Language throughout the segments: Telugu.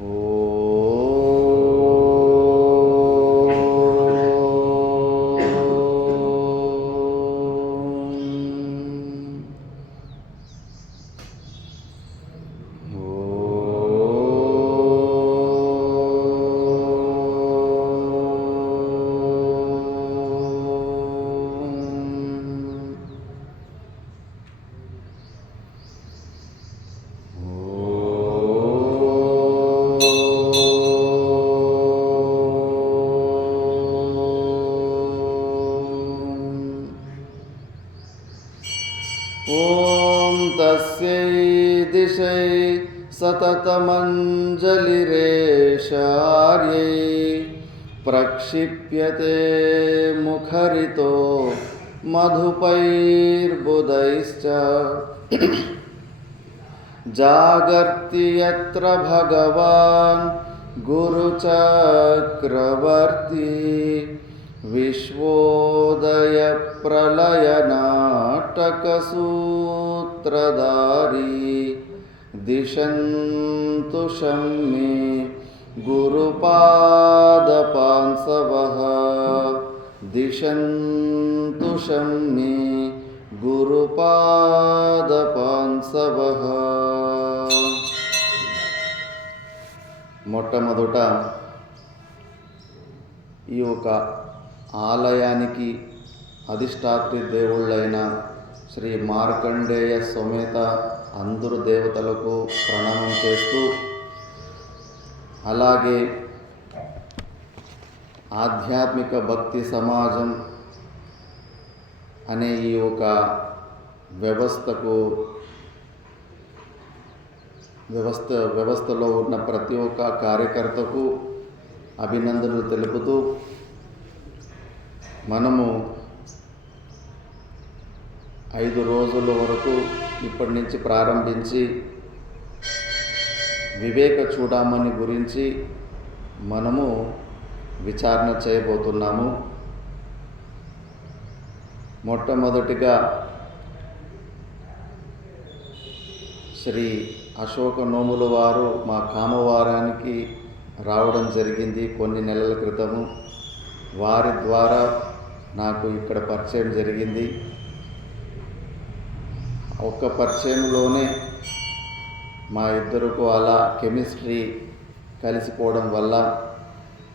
ॐ तस्यै दिशै सततमञ्जलिरेशार्यै प्रक्षिप्यते मुखरितो मधुपैर्बुधैश्च जागर्ति यत्र भगवान् गुरुचक्रवर्ती विश्वोदयप्रलयनाटकसूत्रधारी दिशन्तु शम्मे गुरुपादपांसवः दिशन्तु शम्मे గురుపాదపాంసవః. మొట్టమొదట ఈ యొక్క ఆలయానికి అధిష్టాత్రి దేవుళ్ళైన శ్రీ మార్కండేయ సమేత అందరు దేవతలకు ప్రణామం చేస్తూ, అలాగే ఆధ్యాత్మిక భక్తి సమాజం అనే ఈ ఒక వ్యవస్థలో ఉన్న ప్రతి ఒక్క కార్యకర్తకు అభినందనలు తెలుపుతూ, మనము 5 రోజుల వరకు ఇప్పటి నుంచి ప్రారంభించి వివేక చూడమని గురించి మనము విచారణ చేయబోతున్నాము. మొట్టమొదటిగా శ్రీ అశోక నోముల వారు మా కామవారానికి రావడం జరిగింది కొన్ని నెలల క్రితము. వారి ద్వారా నాకు ఇక్కడ పరిచయం జరిగింది. ఒక్క పరిచయంలోనే మా ఇద్దరుకు అలా కెమిస్ట్రీ కలిసిపోవడం వల్ల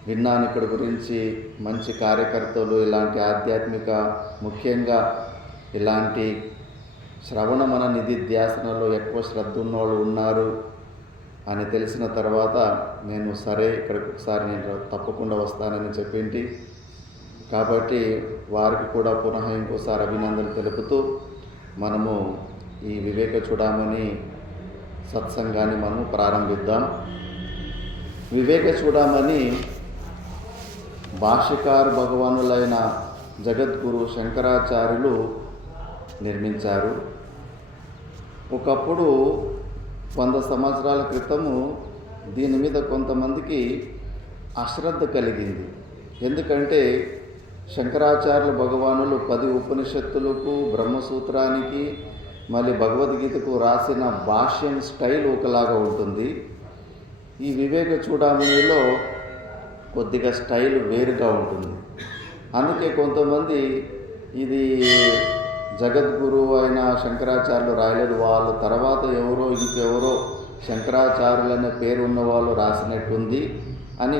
విన్నాను ఇక్కడ గురించి మంచి కార్యకర్తలు ఇలాంటి ఆధ్యాత్మిక, ముఖ్యంగా ఇలాంటి శ్రవణ మన నిధిధ్యాసనలో ఎక్కువ శ్రద్ధ ఉన్నవాళ్ళు ఉన్నారు అని తెలిసిన తర్వాత నేను సరే ఇక్కడికి ఒకసారి నేను తప్పకుండా వస్తానని చెప్పింటి. కాబట్టి వారికి కూడా పునః ఇంకోసారి అభినందనలు తెలుపుతూ మనము ఈ వివేక చూడమని సత్సంగాన్ని మనము ప్రారంభిద్దాం. వివేక చూడమని భాష్యకార భగవానులైన జగద్గురు శంకరాచార్యులు నిర్మించారు. ఒకప్పుడు 100 సంవత్సరాల క్రితము దీని మీద కొంతమందికి అశ్రద్ధ కలిగింది. ఎందుకంటే శంకరాచార్యుల భగవానులు 10 ఉపనిషత్తులకు, బ్రహ్మసూత్రానికి, మళ్ళీ భగవద్గీతకు రాసిన భాష్యం స్టైల్ ఒకలాగా ఉంటుంది. ఈ వివేక చూడమనిలో కొద్దిగా స్టైల్ వేరుగా ఉంటుంది. అందుకే కొంతమంది ఇది జగద్గురువు అయిన శంకరాచార్యులు రాయలేదు, వాళ్ళు తర్వాత ఎవరో ఇంకెవరో శంకరాచార్యులనే పేరు ఉన్న వాళ్ళు రాసినట్టుంది అని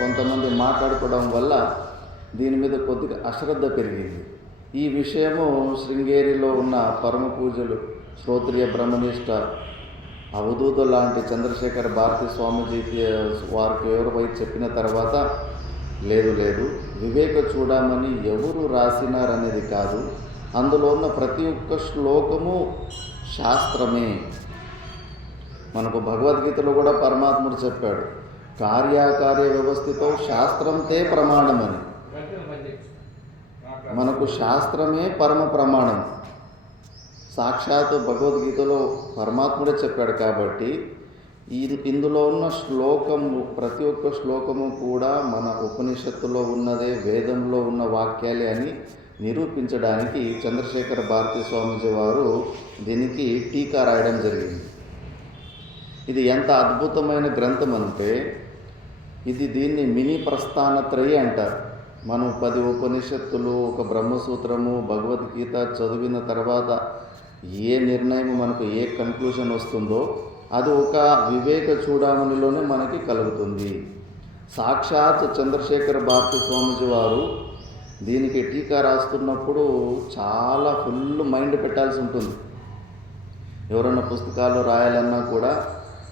కొంతమంది మాట్లాడుకోవడం వల్ల దీని మీద కొద్దిగా అశ్రద్ధ పెరిగింది. ఈ విషయము శృంగేరిలో ఉన్న పరమ పూజలు శ్రోత్రియ బ్రహ్మనిష్ట అవధూత లాంటి చంద్రశేఖర భారతి స్వామీజీకి వారికి ఎవరు చెప్పిన తర్వాత లేదు వివేక చూడమని ఎవరు రాసినారనేది కాదు, అందులో ఉన్న ప్రతి ఒక్క శ్లోకము శాస్త్రమే. మనకు భగవద్గీతలో కూడా పరమాత్ముడు చెప్పాడు, కార్యాకార్య వ్యవస్థతో శాస్త్రంతే ప్రమాణమని. మనకు శాస్త్రమే పరమ ప్రమాణం. సాక్షాత్తు భగవద్గీతలో పరమాత్ముడే చెప్పాడు. కాబట్టి ఇందులో ఉన్న శ్లోకము, ప్రతి ఒక్క శ్లోకము కూడా మన ఉపనిషత్తులో ఉన్నదే, వేదంలో ఉన్న వాక్యాలే అని నిరూపించడానికి చంద్రశేఖర భారతి స్వామీజీ వారు దీనికి టీకా రాయడం జరిగింది. ఇది ఎంత అద్భుతమైన గ్రంథం అంటే దీన్ని మినీ ప్రస్థానత్రయి అంటారు. మనం 10 ఉపనిషత్తులు, ఒక బ్రహ్మసూత్రము, భగవద్గీత చదివిన తర్వాత ఏ నిర్ణయం మనకు ఏ కన్క్లూషన్ వస్తుందో అది ఒక వివేక చూడామణిలోనే మనకి కలుగుతుంది. సాక్షాత్ చంద్రశేఖర భారతి స్వామీజీ వారు దీనికి టీకా రాస్తున్నప్పుడు చాలా ఫుల్ మైండ్ పెట్టాల్సి ఉంటుంది. ఎవరన్నా పుస్తకాలు రాయాలన్నా కూడా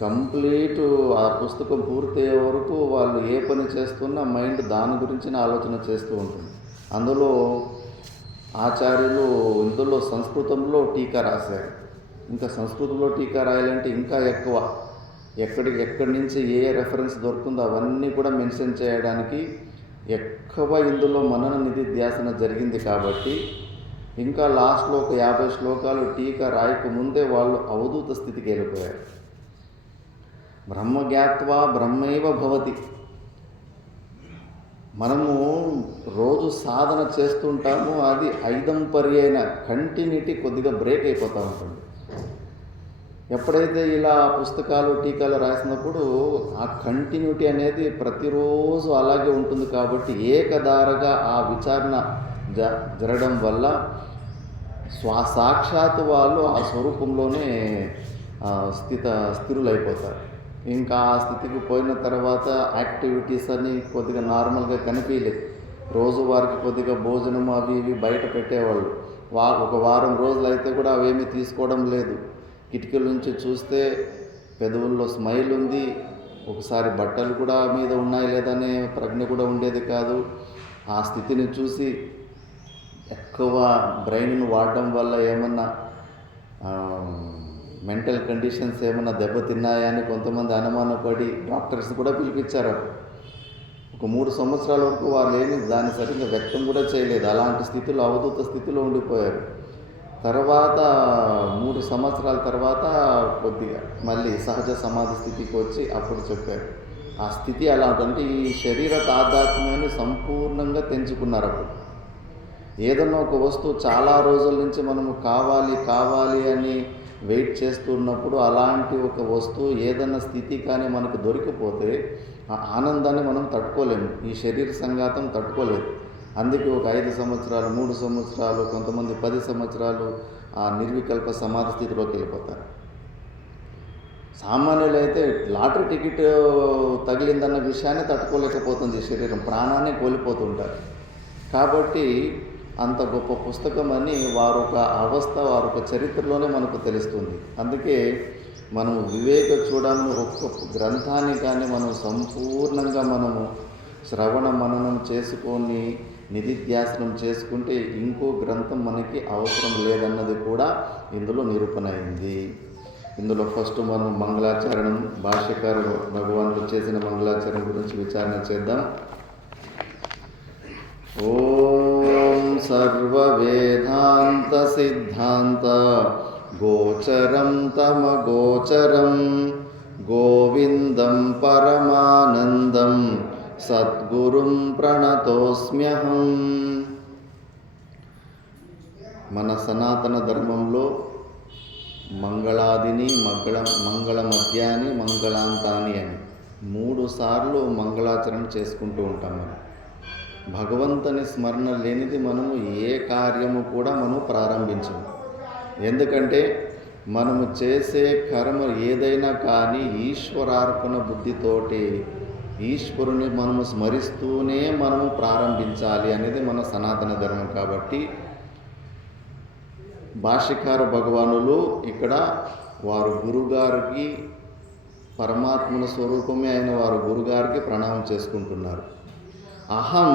కంప్లీట్ ఆ పుస్తకం పూర్తయ్యే వరకు వాళ్ళు ఏ పని చేస్తున్నా మైండ్ దాని గురించిన ఆలోచన చేస్తూ ఉంటుంది. అందులో ఆచార్యులు ఇందులో సంస్కృతంలో టీకా రాశారు. ఇంకా సంస్కృతంలో టీకా రాయాలంటే ఇంకా ఎక్కువ, ఎక్కడి నుంచి ఏ రెఫరెన్స్ దొరుకుతుందో అవన్నీ కూడా మెన్షన్ చేయడానికి ఎక్కువ ఇందులో మనన నిధిధ్యాసన జరిగింది. కాబట్టి ఇంకా లాస్ట్లో ఒక 50 శ్లోకాలు టీకా రాయకముందే వాళ్ళు అవధూత స్థితికి వెళ్ళిపోయారు. బ్రహ్మజ్ఞాత్వా బ్రహ్మైవ భవతి. మనము రోజు సాధన చేస్తుంటాము, అది ఐదంపర్యైన కంటిన్యూటీ కొద్దిగా బ్రేక్ అయిపోతూ ఉంటుంది. ఎప్పుడైతే ఇలా పుస్తకాలు టీకాలు రాసినప్పుడు ఆ కంటిన్యూటీ అనేది ప్రతిరోజు అలాగే ఉంటుంది. కాబట్టి ఏకధారగా ఆ విచారణ జరగడం వల్ల సాక్షాత్ వాళ్ళు ఆ స్వరూపంలోనే స్థిరులైపోతారు. ఇంకా ఆ స్థితికి పోయిన తర్వాత యాక్టివిటీస్ అన్నీ కొద్దిగా నార్మల్గా కనిపించలేదు. రోజు వారికి కొద్దిగా భోజనం అవి ఇవి బయట పెట్టేవాళ్ళు. ఒక వారం రోజులు అయితే కూడా అవేమీ తీసుకోవడం లేదు. కిటికీల నుంచి చూస్తే పెదవుల్లో స్మైల్ ఉంది. ఒకసారి బట్టలు కూడా మీద ఉన్నాయి లేదనే ప్రజ్ఞ కూడా ఉండేది కాదు. ఆ స్థితిని చూసి ఎక్కువ బ్రెయిన్ను వాడడం వల్ల ఏమన్నా మెంటల్ కండిషన్స్ ఏమన్నా దెబ్బతిన్నాయా అని కొంతమంది అనుమానపడి డాక్టర్స్ కూడా పిలిపించారు. ఒక 3 సంవత్సరాల వరకు వాళ్ళు ఏమి దాన్ని సరిగ్గా వ్యక్తం కూడా చేయలేదు. అలాంటి స్థితిలో అవధూత స్థితిలో ఉండిపోయారు. తర్వాత 3 సంవత్సరాల తర్వాత కొద్దిగా మళ్ళీ సహజ సమాధి స్థితికి వచ్చి అప్పుడు చెప్పారు. ఆ స్థితి ఎలా ఉంటుందంటే ఈ శరీర తాదాత్మ్యాన్ని సంపూర్ణంగా తెంచుకున్నారు. అప్పుడు ఏదన్నా ఒక వస్తువు చాలా రోజుల నుంచి మనము కావాలి అని వెయిట్ చేస్తున్నప్పుడు అలాంటి ఒక వస్తువు ఏదన్నా స్థితి కానీ మనకు దొరికిపోతే ఆ ఆనందాన్ని మనం తట్టుకోలేము. ఈ శరీర సంఘాతం తట్టుకోలేదు. అందుకే ఒక 5 సంవత్సరాలు, 3 సంవత్సరాలు, కొంతమంది 10 సంవత్సరాలు ఆ నిర్వికల్ప సమాధి స్థితిలోకి వెళ్ళిపోతారు. సామాన్యులైతే లాటరీ టికెట్ తగిలిందన్న విషయాన్ని తట్టుకోలేకపోతుంది శరీరం, ప్రాణాన్ని కోల్పోతుంటారు. కాబట్టి అంత గొప్ప పుస్తకం అని వారొక అవస్థ, వారొక చరిత్రలోనే మనకు తెలుస్తుంది. అందుకే మనం వివేక చూడము ఒక్కొక్క గ్రంథాన్ని కానీ మనం సంపూర్ణంగా మనము శ్రవణ మననం చేసుకొని నిధిధ్యాసనం చేసుకుంటే ఇంకో గ్రంథం మనకి అవసరం లేదన్నది కూడా ఇందులో నిరూపణ అయింది. ఇందులో ఫస్ట్ మనం మంగళాచరణం, భాష్యకారుడు భగవానుడు చేసిన మంగళాచరణం గురించి విచారణ చేద్దాం. ఓం సర్వ వేదాంత సిద్ధాంత గోచరం తమ గోచరం గోవిందం పరమానందం సద్గురుం ప్రణతోస్మ్యహం. మన సనాతన ధర్మంలో మంగళాదిని, మంగళ మధ్యాని, మంగళాంతాని అని 3 సార్లు మంగళాచరణ చేసుకుంటూ ఉంటాం. మనం భగవంతుని స్మరణ లేనిది మనము ఏ కార్యము కూడా మనం ప్రారంభించము. ఎందుకంటే మనము చేసే కర్మ ఏదైనా కానీ ఈశ్వరార్పణ బుద్ధితోటి ఈశ్వరుని మనము స్మరిస్తూనే మనము ప్రారంభించాలి అనేది మన సనాతన ధర్మం. కాబట్టి భాష్యకార భగవానులు ఇక్కడ వారు గురుగారికి, పరమాత్మల స్వరూపమే అయిన వారు గురుగారికి ప్రణామం చేసుకుంటున్నారు. అహం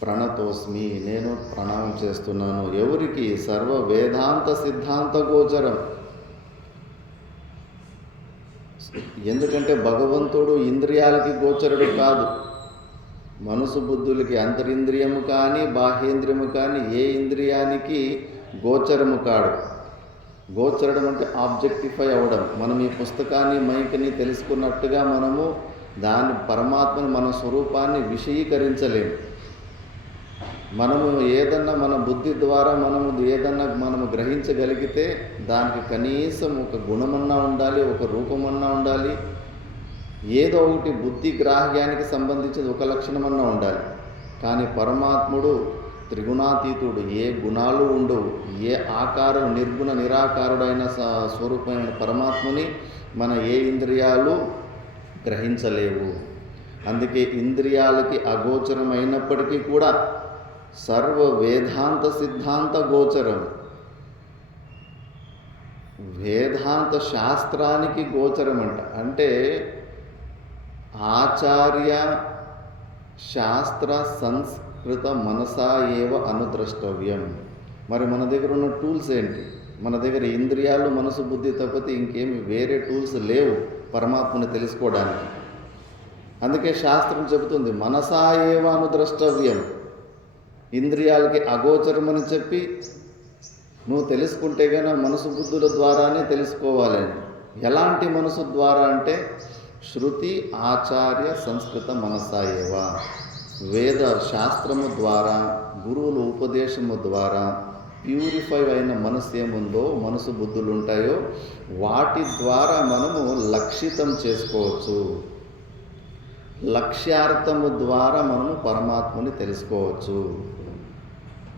ప్రణతోస్మి, నేను ప్రణామం చేస్తున్నాను. ఎవరికి? సర్వ వేదాంత సిద్ధాంత గోచరం. ఎందుకంటే భగవంతుడు ఇంద్రియాలకి గోచరుడు కాదు. మనసు బుద్ధులకి అంతరింద్రియము కానీ బాహ్యేంద్రియము కానీ ఏ ఇంద్రియానికి గోచరము కాడు. గోచరడం అంటే ఆబ్జెక్టిఫై అవ్వడం. మనం ఈ పుస్తకాన్ని, మైక్ని తెలుసుకున్నట్టుగా మనము దాని పరమాత్మని, మన స్వరూపాన్ని విషయీకరించలేము. మనము ఏదన్నా మన బుద్ధి ద్వారా మనము గ్రహించగలిగితే దానికి కనీసం ఒక గుణమన్నా ఉండాలి, ఒక రూపమన్నా ఉండాలి, ఏదో ఒకటి బుద్ధి గ్రాహ్యానికి సంబంధించిన ఒక లక్షణమన్నా ఉండాలి. కానీ పరమాత్ముడు త్రిగుణాతీతుడు, ఏ గుణాలు ఉండవు, ఏ ఆకారం నిర్గుణ నిరాకారుడైన స్వరూపమైన పరమాత్మని మన ఏ ఇంద్రియాలు గ్రహించలేవు. అందుకే ఇంద్రియాలకి అగోచరమైనప్పటికీ కూడా సర్వ వేదాంత సిద్ధాంత గోచరం, వేదాంత శాస్త్రానికి గోచరమంట. అంటే ఆచార్య శాస్త్ర సంస్కృత మనసా ఏవ అనుద్రష్టవ్యం. మరి మన దగ్గర ఉన్న టూల్స్ ఏంటి? మన దగ్గర ఇంద్రియాలు, మనసు, బుద్ధి తప్పితే ఇంకేమి వేరే టూల్స్ లేవు పరమాత్మని తెలుసుకోవడానికి. అందుకే శాస్త్రం చెబుతుంది మనసా ఏవ అనుద్రష్టవ్యం, ఇంద్రియాలకి అగోచరమని చెప్పి నువ్వు తెలుసుకుంటే కనుక మనసు బుద్ధుల ద్వారానే తెలుసుకోవాలని. ఎలాంటి మనసు ద్వారా అంటే శృతి ఆచార్య సంస్కృత మనసా ఏవ, వేద శాస్త్రము ద్వారా, గురువుల ఉపదేశము ద్వారా ప్యూరిఫై అయిన మనసు ఏముందో, మనసు బుద్ధులు ఉంటాయో వాటి ద్వారా మనము లక్షితం చేసుకోవచ్చు. లక్ష్యార్థము ద్వారా మనము పరమాత్మని తెలుసుకోవచ్చు.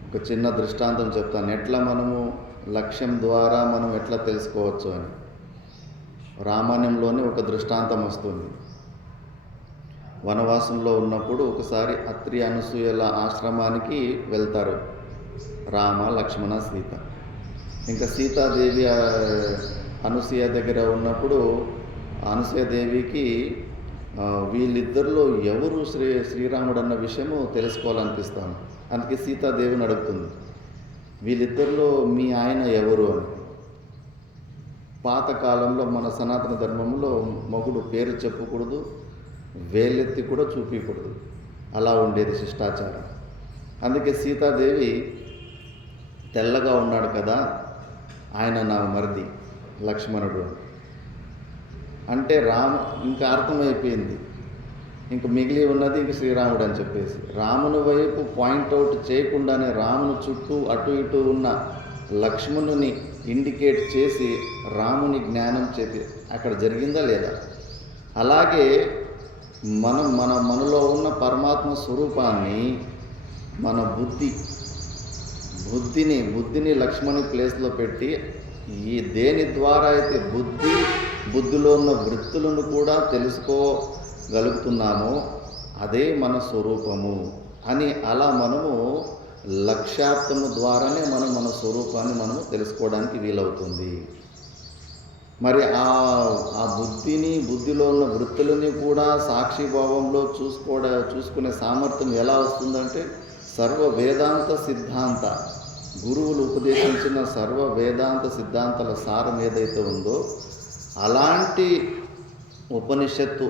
ఒక చిన్న దృష్టాంతం చెప్తాను, ఎట్లా మనము లక్ష్యం ద్వారా మనం ఎట్లా తెలుసుకోవచ్చు అని. రామాయణంలోనే ఒక దృష్టాంతం వస్తుంది. వనవాసంలో ఉన్నప్పుడు ఒకసారి అత్రి అనసూయల ఆశ్రమానికి వెళ్తారు రామ, లక్ష్మణ, సీత. ఇంకా సీతాదేవి అనసూయ దగ్గర ఉన్నప్పుడు అనసూయదేవికి వీళ్ళిద్దరిలో ఎవరు శ్రీరాముడు అన్న విషయము తెలుసుకోవాలనిపిస్తాను. అందుకే సీతాదేవిని అడుగుతుంది, వీళ్ళిద్దరిలో మీ ఆయన ఎవరు అని. పాతకాలంలో మన సనాతన ధర్మంలో మొగుడు పేరు చెప్పకూడదు, వేలెత్తి కూడా చూపించకూడదు, అలా ఉండేది శిష్టాచారం. అందుకే సీతాదేవి తెల్లగా ఉన్నాడు కదా, ఆయన నా మరిది లక్ష్మణుడు అంటే ఇంకా అర్థమైపోయింది, ఇంక మిగిలి ఉన్నది ఇంక శ్రీరాముడు అని చెప్పేసి రాముని వైపు పాయింట్అవుట్ చేయకుండానే రాముని చుట్టూ అటు ఇటు ఉన్న లక్ష్మణుని ఇండికేట్ చేసి రాముని జ్ఞానం చేసి అక్కడ జరిగిందా లేదా? అలాగే మనలో ఉన్న పరమాత్మ స్వరూపాన్ని మన బుద్ధిని లక్ష్మణుని ప్లేస్లో పెట్టి ఈ దేని ద్వారా అయితే బుద్ధిలో ఉన్న వృత్తులను కూడా తెలుసుకోగలుగుతున్నామో అదే మన స్వరూపము అని అలా మనము లక్ష్యార్థము ద్వారానే మన స్వరూపాన్ని మనము తెలుసుకోవడానికి వీలవుతుంది. మరి ఆ బుద్ధిలో ఉన్న వృత్తులని కూడా సాక్షిభావంలో చూసుకునే సామర్థ్యం ఎలా వస్తుందంటే సర్వ వేదాంత సిద్ధాంత గురువులు ఉపదేశించిన సర్వ వేదాంత సిద్ధాంతాల సారం ఏదైతే ఉందో అలాంటి ఉపనిషత్తు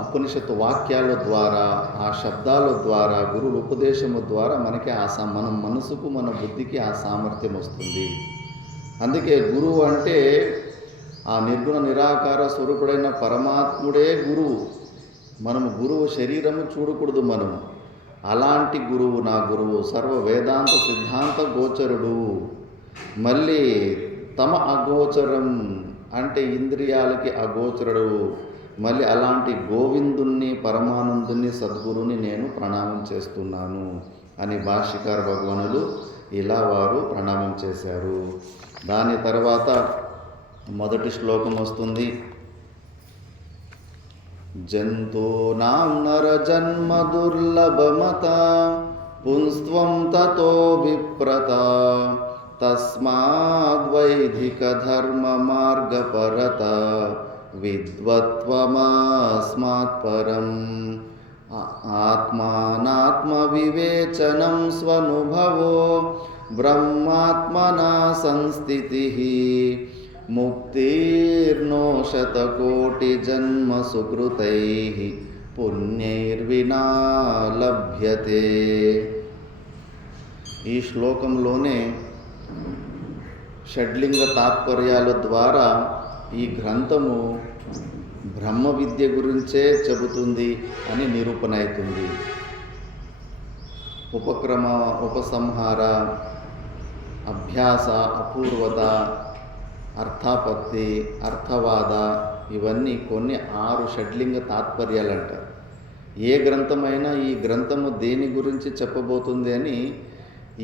ఉపనిషత్తు వాక్యాల ద్వారా, ఆ శబ్దాల ద్వారా, గురువుల ఉపదేశము ద్వారా మనకి మన మనసుకు మన బుద్ధికి ఆ సామర్థ్యం వస్తుంది. అందుకే గురువు అంటే ఆ నిర్గుణ నిరాకార స్వరూపుడైన పరమాత్ముడే గురువు. మనము గురువు శరీరము చూడకూడదు. మనము అలాంటి గురువు నా గురువు సర్వ వేదాంత సిద్ధాంత గోచరుడు. మళ్ళీ తమ అగోచరం అంటే ఇంద్రియాలకి అగోచరుడు. మళ్ళీ అలాంటి గోవిందుణ్ణి, పరమానందుని, సద్గురుని నేను ప్రణామం చేస్తున్నాను అని భాష్యకార భగవానులు ఇలా వారు ప్రణామం చేశారు. దాని తర్వాత మొదటి శ్లోకం వస్తుంది. జంతూనాం నరజన్మ దుర్లభమత పుంస్త్వం తతో విప్రత తస్మాద్వైదిక ధర్మ మార్గపరత విద్వత్వమాస్మాత్ పరం ఆత్మానాత్మ వివేచనం స్వనుభవో బ్రహ్మాత్మనా సంస్థితిః ముక్తిర్నో శతకోటి జన్మ సుకృతైః పుణ్యైర్వినా లభ్యతే. ఈ శ్లోకంలోనే షడ్లింగ తాత్పర్యాల ద్వారా ఈ గ్రంథము బ్రహ్మ విద్య గురించే చెబుతుంది అని నిరూపణ అవుతుంది. ఉపక్రమ, ఉపసంహార, అభ్యాస, అపూర్వత, అర్థాపత్తి, అర్థవాద, ఇవన్నీ కొన్ని 6 షడ్లింగ తాత్పర్యాలు అంటారు. ఏ గ్రంథమైనా ఈ గ్రంథము దేని గురించి చెప్పబోతుంది అని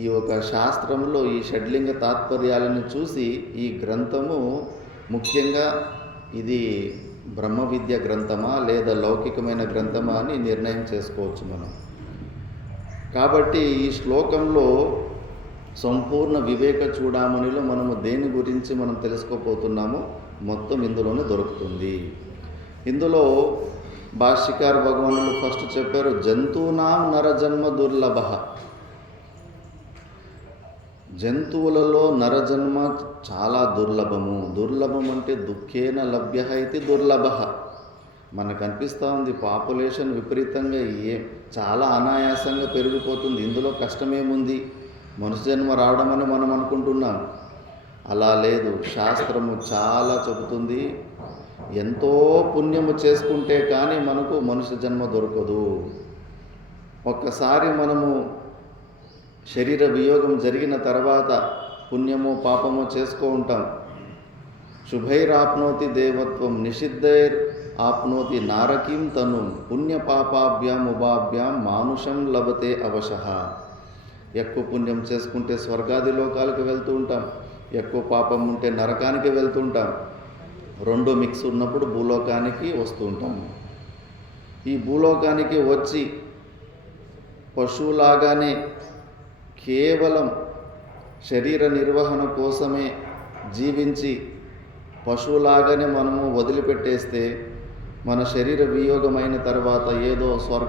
ఈ ఒక శాస్త్రంలో ఈ షడ్లింగ తాత్పర్యాలను చూసి ఈ గ్రంథము ముఖ్యంగా ఇది బ్రహ్మ విద్య గ్రంథమా లేదా లౌకికమైన గ్రంథమా అని నిర్ణయం చేసుకోవచ్చు మనం. కాబట్టి ఈ శ్లోకంలో సంపూర్ణ వివేక చూడామణిలో మనము దేని గురించి మనం తెలుసుకోపోతున్నామో మొత్తం ఇందులోనే దొరుకుతుంది. ఇందులో భాష్యకార భగవానులు ఫస్ట్ చెప్పారు, జంతువునాం నరజన్మ దుర్లభ. జంతువులలో నరజన్మ చాలా దుర్లభము. దుర్లభం అంటే దుఃఖేన లభ్య ఇది దుర్లభ. మనకు అనిపిస్తూ ఉంది పాపులేషన్ విపరీతంగా చాలా అనాయాసంగా పెరిగిపోతుంది, ఇందులో కష్టమేముంది, మనుష్య జన్మ రావడం అని మనం అనుకుంటున్నాం. అలా లేదు. శాస్త్రము చాలా చెబుతుంది, ఎంతో పుణ్యము చేసుకుంటే కానీ మనకు మనుష్య జన్మ దొరకదు. ఒక్కసారి మనము శరీర వియోగం జరిగిన తర్వాత పుణ్యమో పాపమో చేసుకో ఉంటాం. శుభైరాప్నోతి దేవత్వం నిషిద్ధైర్ ఆప్నోతి నారకీం తను పుణ్యపాపాభ్యాం ఉభాభ్యాం మానుషం లభతే అవశః. ఎక్కువ పుణ్యం చేసుకుంటే స్వర్గాది లోకాలకు వెళ్తూ ఉంటాం, ఎక్కువ పాపం ఉంటే నరకానికి వెళ్తూ ఉంటాం. 2 మిక్స్ ఉన్నప్పుడు భూలోకానికి వస్తూ ఉంటాము. ఈ భూలోకానికి వచ్చి పశువులాగానే కేవలం శరీర నిర్వహణ కోసమే జీవించి పశువులాగానే మనము వదిలిపెట్టేస్తే మన శరీర వియోగమైన తర్వాత ఏదో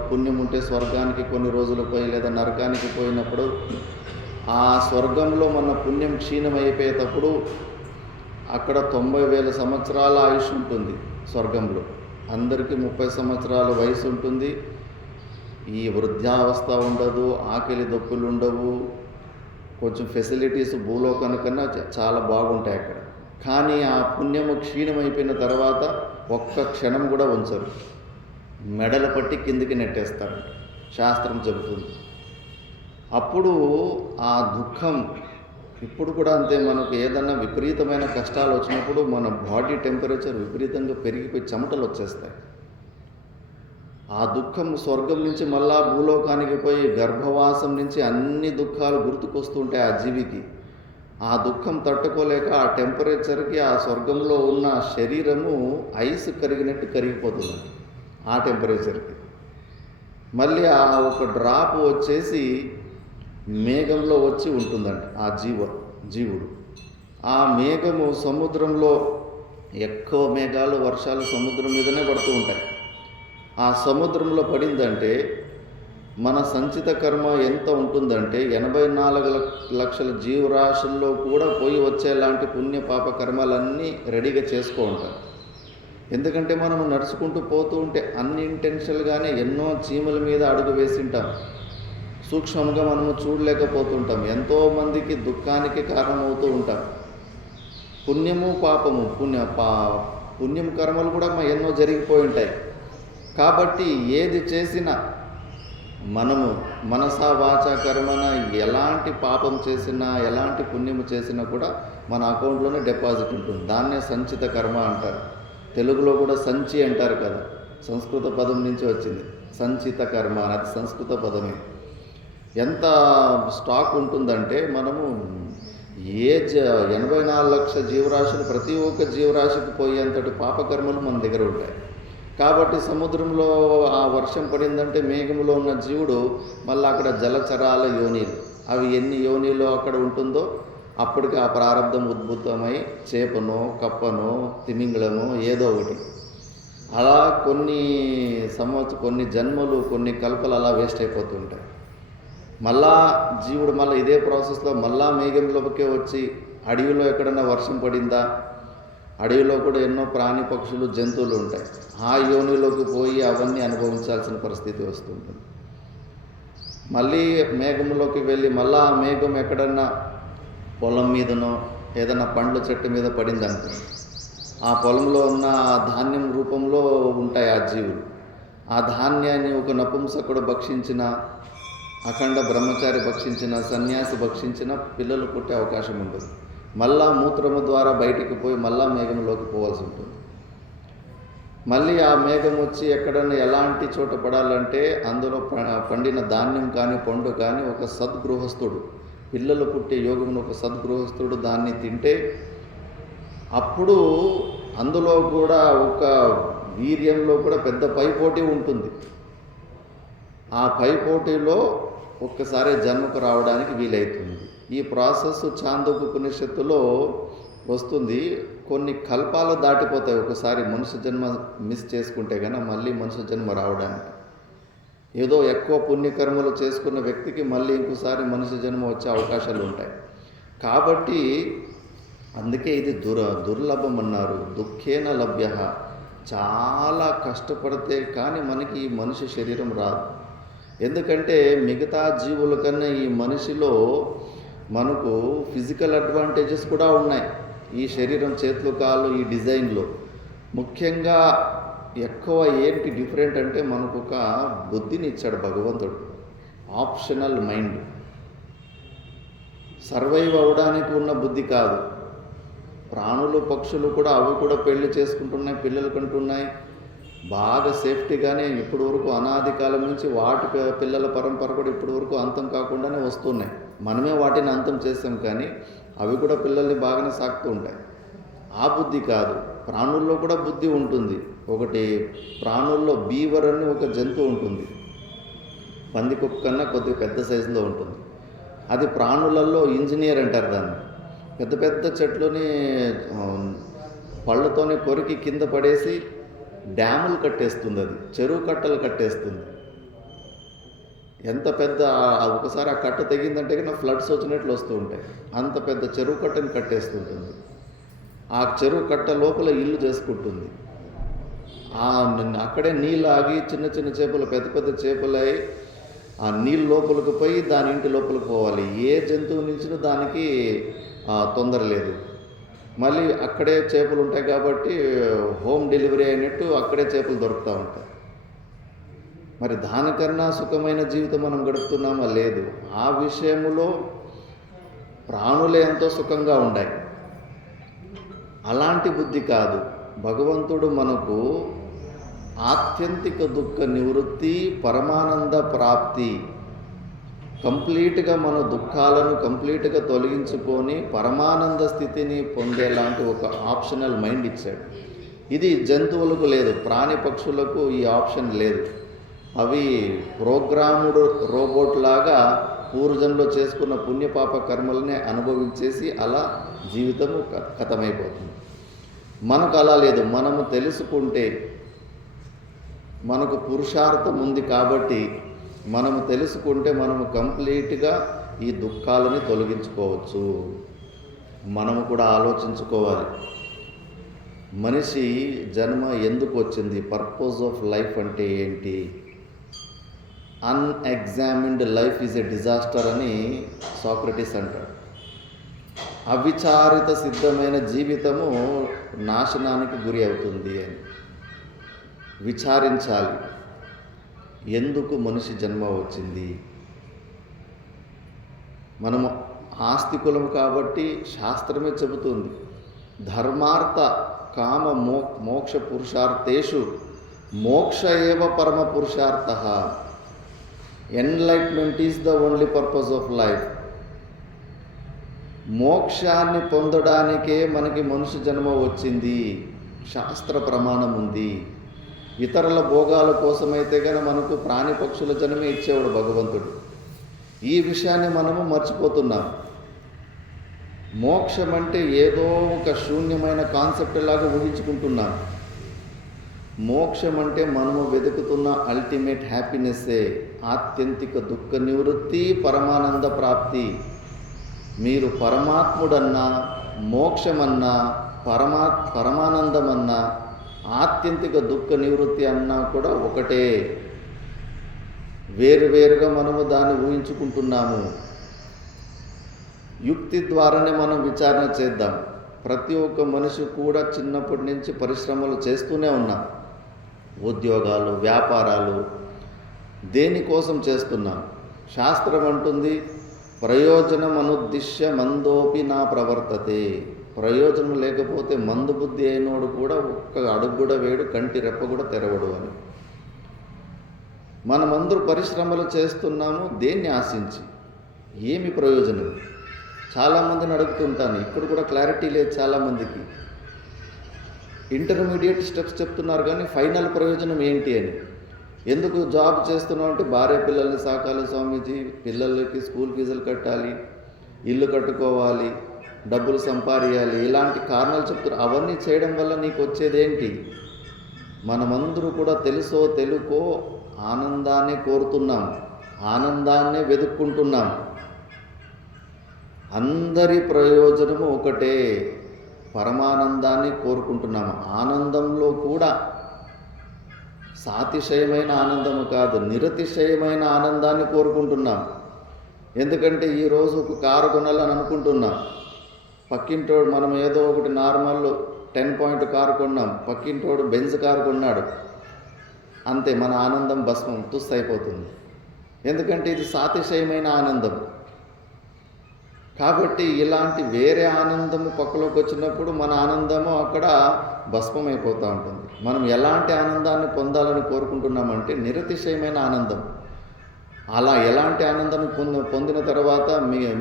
పుణ్యం ఉంటే స్వర్గానికి కొన్ని రోజులు పోయి లేదా నరకానికి పోయినప్పుడు ఆ స్వర్గంలో మన పుణ్యం క్షీణమైపోయేటప్పుడు అక్కడ 90,000 సంవత్సరాల ఆయుష్ ఉంటుంది. స్వర్గంలో అందరికీ 30 సంవత్సరాల వయసు ఉంటుంది. ఈ వృద్ధావస్థ ఉండదు, ఆకలి దప్పులు ఉండవు, కొంచెం ఫెసిలిటీస్ భూలోకం కన్నా చాలా బాగుంటాయి అక్కడ. కానీ ఆ పుణ్యము క్షీణమైపోయిన తర్వాత ఒక్క క్షణం కూడా ఉంచరు, మెడలు పట్టి కిందికి నెట్టేస్తారు, శాస్త్రం చెబుతుంది. అప్పుడు ఆ దుఃఖం ఇప్పుడు కూడా అంతే. మనకు ఏదన్నా విపరీతమైన కష్టాలు వచ్చినప్పుడు మన బాడీ టెంపరేచర్ విపరీతంగా పెరిగిపోయి చెమటలు వచ్చేస్తాయి. ఆ దుఃఖం స్వర్గం నుంచి మళ్ళా భూలోకానికి పోయి గర్భవాసం నుంచి అన్ని దుఃఖాలు గుర్తుకొస్తూ ఉంటాయి ఆ జీవికి. ఆ దుఃఖం తట్టుకోలేక ఆ టెంపరేచర్కి ఆ స్వర్గంలో ఉన్న శరీరము ఐస్ కరిగినట్టు కరిగిపోతుంది ఆ టెంపరేచర్కి. మళ్ళీ ఆ ఒక డ్రాప్ వచ్చేసి మేఘంలో వచ్చి ఉంటుందంట ఆ జీవుడు. ఆ మేఘము సముద్రంలో ఎక్కువ మేఘాలు వర్షాలు సముద్రం మీదనే పడుతూ ఉంటాయి. ఆ సముద్రంలో పడిందంటే మన సంచిత కర్మ ఎంత ఉంటుందంటే 84 లక్షల జీవరాశుల్లో కూడా పోయి వచ్చేలాంటి పుణ్య పాప కర్మలన్నీ రెడీగా చేసుకో ఉంటారు. ఎందుకంటే మనం నడుచుకుంటూ పోతూ ఉంటే అన్ఇంటెన్షనల్గానే ఎన్నో చీమల మీద అడుగు వేసింటాం, సూక్ష్మంగా మనము చూడలేకపోతుంటాం, ఎంతోమందికి దుఃఖానికి కారణమవుతూ ఉంటాం. పుణ్యము పాపము పుణ్యం కర్మలు కూడా ఎన్నో జరిగిపోయి ఉంటాయి. కాబట్టి ఏది చేసినా మనము మనసా వాచా కర్మన ఎలాంటి పాపం చేసినా ఎలాంటి పుణ్యము చేసినా కూడా మన అకౌంట్లోనే డిపాజిట్ ఉంటుంది. దాన్నే సంచిత కర్మ అంటారు. తెలుగులో కూడా సంచి అంటారు కదా, సంస్కృత పదం నుంచి వచ్చింది సంచిత కర్మ, అది సంస్కృత పదమే. ఎంత స్టాక్ ఉంటుందంటే మనము 84 లక్షల జీవరాశులు ప్రతి ఒక్క జీవరాశికి పోయేంతటి పాపకర్మలు మన దగ్గర ఉంటాయి. కాబట్టి సముద్రంలో ఆ వర్షం పడిందంటే మేఘంలో ఉన్న జీవుడు మళ్ళీ అక్కడ జలచరాల యోనీలు, అవి ఎన్ని యోనీలో అక్కడ ఉంటుందో అప్పటికి ఆ ప్రారంధం ఉద్భుతమై చేపనో కప్పనో తిమింగళమో ఏదో ఒకటి అలా కొన్ని జన్మలు కొన్ని కల్పలు అలా వేస్ట్ అయిపోతుంటాయి. మళ్ళా జీవుడు మళ్ళీ ఇదే ప్రాసెస్లో మళ్ళా మేఘంలోకే వచ్చి అడవిలో ఎక్కడన్నా వర్షం పడిందా, అడవిలో కూడా ఎన్నో ప్రాణి పక్షులు జంతువులు ఉంటాయి, ఆ యోనిలోకి పోయి అవన్నీ అనుభవించాల్సిన పరిస్థితి వస్తుంటుంది. మళ్ళీ మేఘంలోకి వెళ్ళి మళ్ళా ఆ మేఘం ఎక్కడన్నా పొలం మీదనో ఏదైనా పండ్ల చెట్టు మీద పడిందనుకో, ఆ పొలంలో ఉన్న ఆ ధాన్యం రూపంలో ఉంటాయి ఆ జీవులు. ఆ ధాన్యాన్ని ఒక నపుంసకుడు భక్షించిన అఖండ బ్రహ్మచారి భక్షించిన, సన్యాసి భక్షించిన పిల్లలు పుట్టే అవకాశం ఉంటుంది. మళ్ళా మూత్రము ద్వారా బయటికి పోయి మళ్ళా మేఘంలోకి పోవాల్సి ఉంటుంది. మళ్ళీ ఆ మేఘం వచ్చి ఎక్కడన్నా ఎలాంటి చోట పడాలంటే అందులో పండిన ధాన్యం కానీ పండు కానీ ఒక సద్గృహస్థుడు, పిల్లలు పుట్టే యోగమును ఒక సద్గృహస్థుడు దాన్ని తింటే అప్పుడు అందులో కూడా ఒక వీర్యంలో కూడా పెద్ద పైపోటీ ఉంటుంది. ఆ పైపోటీలో ఒక్కసారి జన్మకు రావడానికి వీలవుతుంది. ఈ ప్రాసెస్ చాందోగ్య ఉపనిషత్తులో వస్తుంది. కొన్ని కల్పాలు దాటిపోతాయి ఒకసారి మనుష్య జన్మ మిస్ చేసుకుంటే కనుక మళ్ళీ మనుష్య జన్మ రావడానికి. ఏదో ఎక్కువ పుణ్యకర్మలు చేసుకున్న వ్యక్తికి మళ్ళీ ఇంకోసారి మనుష్య జన్మ వచ్చే అవకాశాలు ఉంటాయి. కాబట్టి అందుకే ఇది దుర్లభం అన్నారు. దుఃఖేన లభ్య, చాలా కష్టపడితే కానీ మనకి ఈ మనిషి శరీరం రాదు. ఎందుకంటే మిగతా జీవుల కన్నా ఈ మనిషిలో మనకు ఫిజికల్ అడ్వాంటేజెస్ కూడా ఉన్నాయి. ఈ శరీరం, చేతులు, కాళ్ళు, ఈ డిజైన్లో ముఖ్యంగా ఎక్కువ ఏంటి డిఫరెంట్ అంటే మనకు ఒక బుద్ధిని ఇచ్చాడు భగవంతుడు, ఆప్షనల్ మైండ్. సర్వైవ్ అవ్వడానికి ఉన్న బుద్ధి కాదు. ప్రాణులు, పక్షులు కూడా అవి కూడా పెళ్లి చేసుకుంటున్నాయి, పిల్లలు కంటున్నాయి, బాగా సేఫ్టీగానే ఇప్పటి వరకు అనాది కాలం నుంచి వాటి పిల్లల పరంపర కూడా ఇప్పటి వరకు అంతం కాకుండానే వస్తున్నాయి. మనమే వాటిని అంతం చేస్తాం కానీ అవి కూడా పిల్లల్ని బాగానే సాకుతూ ఉంటాయి. ఆ బుద్ధి కాదు. ప్రాణుల్లో కూడా బుద్ధి ఉంటుంది. ఒకటి ప్రాణుల్లో బీవర్ అని ఒక జంతువు ఉంటుంది, పందికొక్కు కన్నా కొద్దిగా పెద్ద సైజులో ఉంటుంది. అది ప్రాణులలో ఇంజనీర్ అంటారు దాన్ని. పెద్ద పెద్ద చెట్లని పళ్ళతోనే కొరికి కింద పడేసి డ్యాములు కట్టేస్తుంది, అది చెరువు కట్టలు కట్టేస్తుంది. ఎంత పెద్ద ఒకసారి ఆ కట్ట తెగిందంటే కన్నా ఫ్లడ్స్ వచ్చినట్లు వస్తూ ఉంటాయి. అంత పెద్ద చెరువు కట్టని కట్టేస్తుంటుంది. ఆ చెరువు కట్ట లోపల ఇల్లు చేసుకుంటుంది. అక్కడే నీళ్ళు ఆగి చిన్న చిన్న చేపలు, పెద్ద పెద్ద చేపలు అయి ఆ నీళ్ళు లోపలికి పోయి దాని ఇంటి లోపలికి పోవాలి. ఏ జంతువు నుంచి దానికి తొందర లేదు. మళ్ళీ అక్కడే చేపలు ఉంటాయి కాబట్టి హోమ్ డెలివరీ అయినట్టు అక్కడే చేపలు దొరుకుతూ ఉంటాయి. మరి దానికన్నా సుఖమైన జీవితం మనం గడుపుతున్నామా? లేదు. ఆ విషయంలో ప్రాణులే ఎంతో సుఖంగా ఉన్నాయి. అలాంటి బుద్ధి కాదు. భగవంతుడు మనకు ఆత్యంతిక దుఃఖ నివృత్తి, పరమానంద ప్రాప్తి, కంప్లీట్గా మన దుఃఖాలను కంప్లీట్గా తొలగించుకొని పరమానంద స్థితిని పొందేలాంటి ఒక ఆప్షనల్ మైండ్ ఇచ్చాడు. ఇది జంతువులకు లేదు, ప్రాణి పక్షులకు ఈ ఆప్షన్ లేదు. అవి ప్రోగ్రాముడు రోబోట్ లాగా పూర్వజన్మలో చేసుకున్న పుణ్యపాప కర్మలనే అనుభవించేసి అలా జీవితము ఖతమైపోతుంది. మనకు అలా లేదు. మనము తెలుసుకుంటే మనకు పురుషార్థం ఉంది కాబట్టి మనము తెలుసుకుంటే మనము కంప్లీట్గా ఈ దుఃఖాలని తొలగించుకోవచ్చు. మనము కూడా ఆలోచించుకోవాలి, మనిషి జన్మ ఎందుకు వచ్చింది, పర్పస్ ఆఫ్ లైఫ్ అంటే ఏంటి. అన్ఎగ్జామిన్డ్ లైఫ్ ఈజ్ ఎ డిజాస్టర్ అని సాక్రటీస్ అంటాడు. అవిచారిత సిద్ధమైన జీవితము నాశనానికి గురి అవుతుంది అని. విచారించాలి, ఎందుకు మనిషి జన్మ వచ్చింది. మనము ఆస్తికులం కాబట్టి శాస్త్రమే చెబుతుంది, ధర్మార్థ కామ మోక్ష పురుషార్థేషు మోక్ష ఏవ పరమ పురుషార్థ. Enlightenment is the only purpose of life. మోక్షాన్ని పొందడానికే మనకి మనుష్య జన్మ వచ్చింది, శాస్త్ర ప్రమాణం ఉంది. ఇతరుల భోగాల కోసమైతే కనుక మనకు ప్రాణి పక్షుల జన్మే ఇచ్చేవాడు భగవంతుడు. ఈ విషయాన్ని మనము మర్చిపోతున్నాం. మోక్షం అంటే ఏదో ఒక శూన్యమైన కాన్సెప్ట్ లాగా ఊహించుకుంటున్నాం. మోక్షం అంటే మనము వెతుకుతున్న అల్టిమేట్ హ్యాపీనెస్సే, ఆత్యంతిక దుఃఖ నివృత్తి, పరమానంద ప్రాప్తి. మీరు పరమాత్ముడన్నా, మోక్షమన్నా, పరమానందమన్నా, ఆత్యంతిక దుఃఖ నివృత్తి అన్నా కూడా ఒకటే. వేరువేరుగా మనము దాన్ని ఊహించుకుంటున్నాము. యుక్తి ద్వారానే మనం విచారణ చేద్దాం. ప్రతి ఒక్క మనిషి కూడా చిన్నప్పటి నుంచి పరిశ్రమలు చేస్తూనే ఉన్నాం. ఉద్యోగాలు, వ్యాపారాలు దేనికోసం చేస్తున్నాం? శాస్త్రం అంటుంది, ప్రయోజనం అనుద్దిశ్య మందోపి నా ప్రవర్తతే. ప్రయోజనం లేకపోతే మందు బుద్ధి అయినోడు కూడా ఒక్క అడుగు కూడా వేడు, కంటి రెప్ప కూడా తెరవడు అని. మనమందరూ పరిశ్రమలు చేస్తున్నాము దేన్ని ఆశించి? ఏమి ప్రయోజనం? చాలామందిని అడుగుతుంటాను, ఇప్పుడు కూడా క్లారిటీ లేదు చాలామందికి. ఇంటర్మీడియట్ స్టెప్స్ చెప్తున్నారు కానీ ఫైనల్ ప్రయోజనం ఏంటి అని. ఎందుకు జాబ్ చేస్తున్నాం అంటే భార్య పిల్లల్ని సాకాలి స్వామీజీ, పిల్లలకి స్కూల్ ఫీజులు కట్టాలి, ఇల్లు కట్టుకోవాలి, డబ్బులు సంపాదించాలి, ఇలాంటి కారణాలు చెప్తున్నారు. అవన్నీ చేయడం వల్ల నీకు వచ్చేదేంటి? మనమందరూ కూడా తెలుసో తెలుకో ఆనందాన్ని కోరుతున్నాం, ఆనందాన్నే వెతుక్కుంటున్నాం. అందరి ప్రయోజనము ఒకటే, పరమానందాన్ని కోరుకుంటున్నాము. ఆనందంలో కూడా సాతిశయమైన ఆనందము కాదు, నిరతిశయమైన ఆనందాన్ని కోరుకుంటున్నాం. ఎందుకంటే ఈరోజు ఒక కారు కొనాలని అనుకుంటున్నాం, పక్కింటోడు మనం ఏదో ఒకటి నార్మల్ 10 పాయింట్ కారు కొన్నాం, పక్కింటోడు బెంజ్ కారు కొన్నాడు, అంతే మన ఆనందం భస్మం తుస్సు అయిపోతుంది. ఎందుకంటే ఇది సాతిశయమైన ఆనందం. కాబట్టి ఇలాంటి వేరే ఆనందము పక్కలోకి వచ్చినప్పుడు మన ఆనందము అక్కడ భస్మమైపోతూ ఉంటుంది. మనం ఎలాంటి ఆనందాన్ని పొందాలని కోరుకుంటున్నామంటే నిరతిశయమైన ఆనందం. అలా ఎలాంటి ఆనందాన్ని పొందిన తర్వాత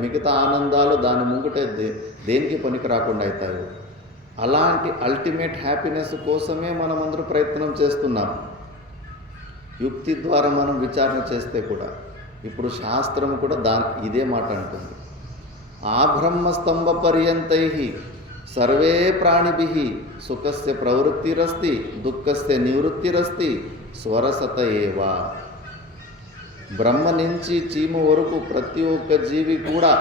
మిగతా ఆనందాలు దాని ముంగుటే దేనికి పనికి రాకుండా అవుతాయి. అలాంటి అల్టిమేట్ హ్యాపీనెస్ కోసమే మనం అందరూ ప్రయత్నం చేస్తున్నాం. యుక్తి ద్వారా మనం విచారణ చేస్తే కూడా, ఇప్పుడు శాస్త్రం కూడా ఇదే మాట అంటుంది. ఆ బ్రహ్మస్తంభ పర్యంతై సర్వే ప్రాణిభిః సుఖస్య ప్రవృత్తిరస్తి దుఃఖస్య నివృత్తిరస్తి స్వరసత ఏవ. బ్రహ్మ నుంచి చీమ వరకు ప్రతి ఒక్క జీవి కూడా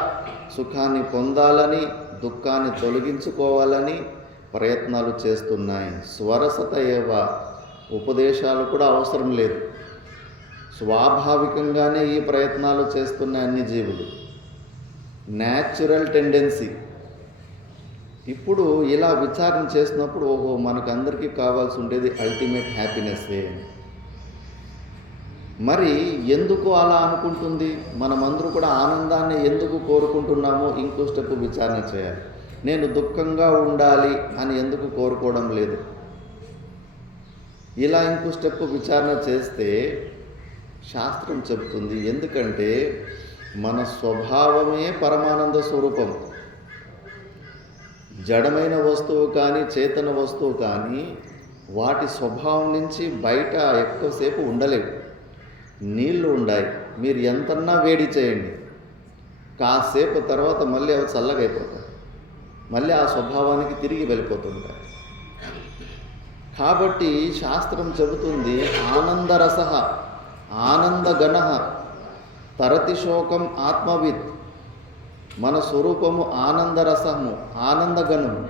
సుఖాన్ని పొందాలని, దుఃఖాన్ని తొలగించుకోవాలని ప్రయత్నాలు చేస్తున్నాయి. స్వరసత ఏవ, ఉపదేశాలు కూడా అవసరం లేదు, స్వాభావికంగానే ఈ ప్రయత్నాలు చేస్తున్నాయి అన్ని జీవులు. Natural tendency. ఇప్పుడు ఇలా విచారణ చేసినప్పుడు ఓహో మనకందరికీ కావాల్సి ఉండేది అల్టిమేట్ హ్యాపీనెస్సే. మరి ఎందుకు అలా అనుకుంటుంది? మనమందరూ కూడా ఆనందాన్ని ఎందుకు కోరుకుంటున్నామో ఇంకో స్టెప్ విచారణ చేయాలి. నేను దుఃఖంగా ఉండాలి అని ఎందుకు కోరుకోవడం లేదు? ఇలా ఇంకో స్టెప్ విచారణ చేస్తే శాస్త్రం చెబుతుంది, ఎందుకంటే మన స్వభావమే పరమానంద స్వరూపం. జడమైన వస్తువు కానీ చేతన వస్తువు కానీ వాటి స్వభావం నుంచి బయట ఎక్కువసేపు ఉండలేవు. నీళ్లు ఉన్నాయి, మీరు ఎంతన్నా వేడి చేయండి, కాసేపు తర్వాత మళ్ళీ అవి చల్లగా అయిపోతాయి, మళ్ళీ ఆ స్వభావానికి తిరిగి వెళ్ళిపోతుంటాయి. కాబట్టి శాస్త్రం చెబుతుంది, ఆనందరస ఆనందగణ తరతి శోకం ఆత్మవిత్. మన స్వరూపము ఆనందరసము, ఆనందగణము.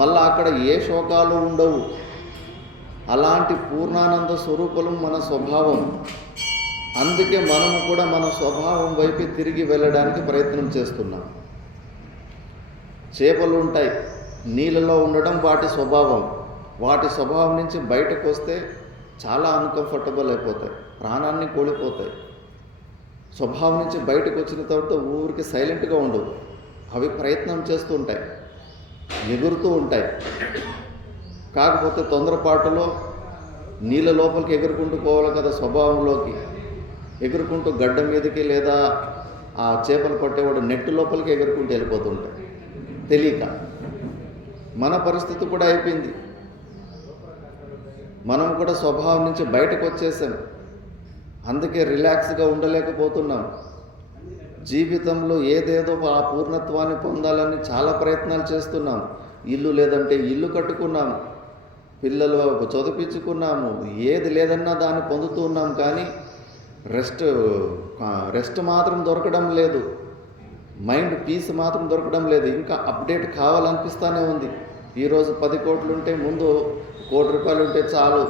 మళ్ళా అక్కడ ఏ శోకాలు ఉండవు. అలాంటి పూర్ణానంద స్వరూపము మన స్వభావం. అందుకే మనము కూడా మన స్వభావం వైపు తిరిగి వెళ్ళడానికి ప్రయత్నం చేస్తున్నాం. చేపలు ఉంటాయి, నీళ్ళలో ఉండడం వాటి స్వభావం. వాటి స్వభావం నుంచి బయటకు వస్తే చాలా అన్కంఫర్టబుల్ అయిపోతాయి, ప్రాణాన్ని కోల్పోతాయి. స్వభావం నుంచి బయటకు వచ్చిన తర్వాత ఊరికి సైలెంట్గా ఉండవు, అవి ప్రయత్నం చేస్తూ ఉంటాయి, ఎగురుతూ ఉంటాయి. కాకపోతే తొందరపాటులో నీళ్ళ లోపలికి ఎగురుకుంటూ పోవాలి కదా, స్వభావంలోకి ఎగురుకుంటూ గడ్డ మీదకి లేదా ఆ చేపలు పట్టేవాడు నెట్టు లోపలికి ఎగురుకుంటూ వెళ్ళిపోతుంటాయి తెలియక. మన పరిస్థితి కూడా అయిపోయింది. మనం కూడా స్వభావం నుంచి బయటకు వచ్చేసాం, అందుకే రిలాక్స్గా ఉండలేకపోతున్నాం. జీవితంలో ఏదేదో ఆ పూర్ణత్వాన్ని పొందాలని చాలా ప్రయత్నాలు చేస్తున్నాం. ఇల్లు లేదంటే ఇల్లు కట్టుకున్నాం, పిల్లలు చదివించుకున్నాము, ఏది లేదన్నా దాన్ని పొందుతూ ఉన్నాం. కానీ రెస్ట్ మాత్రం దొరకడం లేదు, మైండ్ పీస్ మాత్రం దొరకడం లేదు. ఇంకా అప్డేట్ కావాలనిపిస్తూనే ఉంది. ఈరోజు 10 కోట్లు ఉంటే ముందు 1 కోటి రూపాయలు ఉంటే చాలు,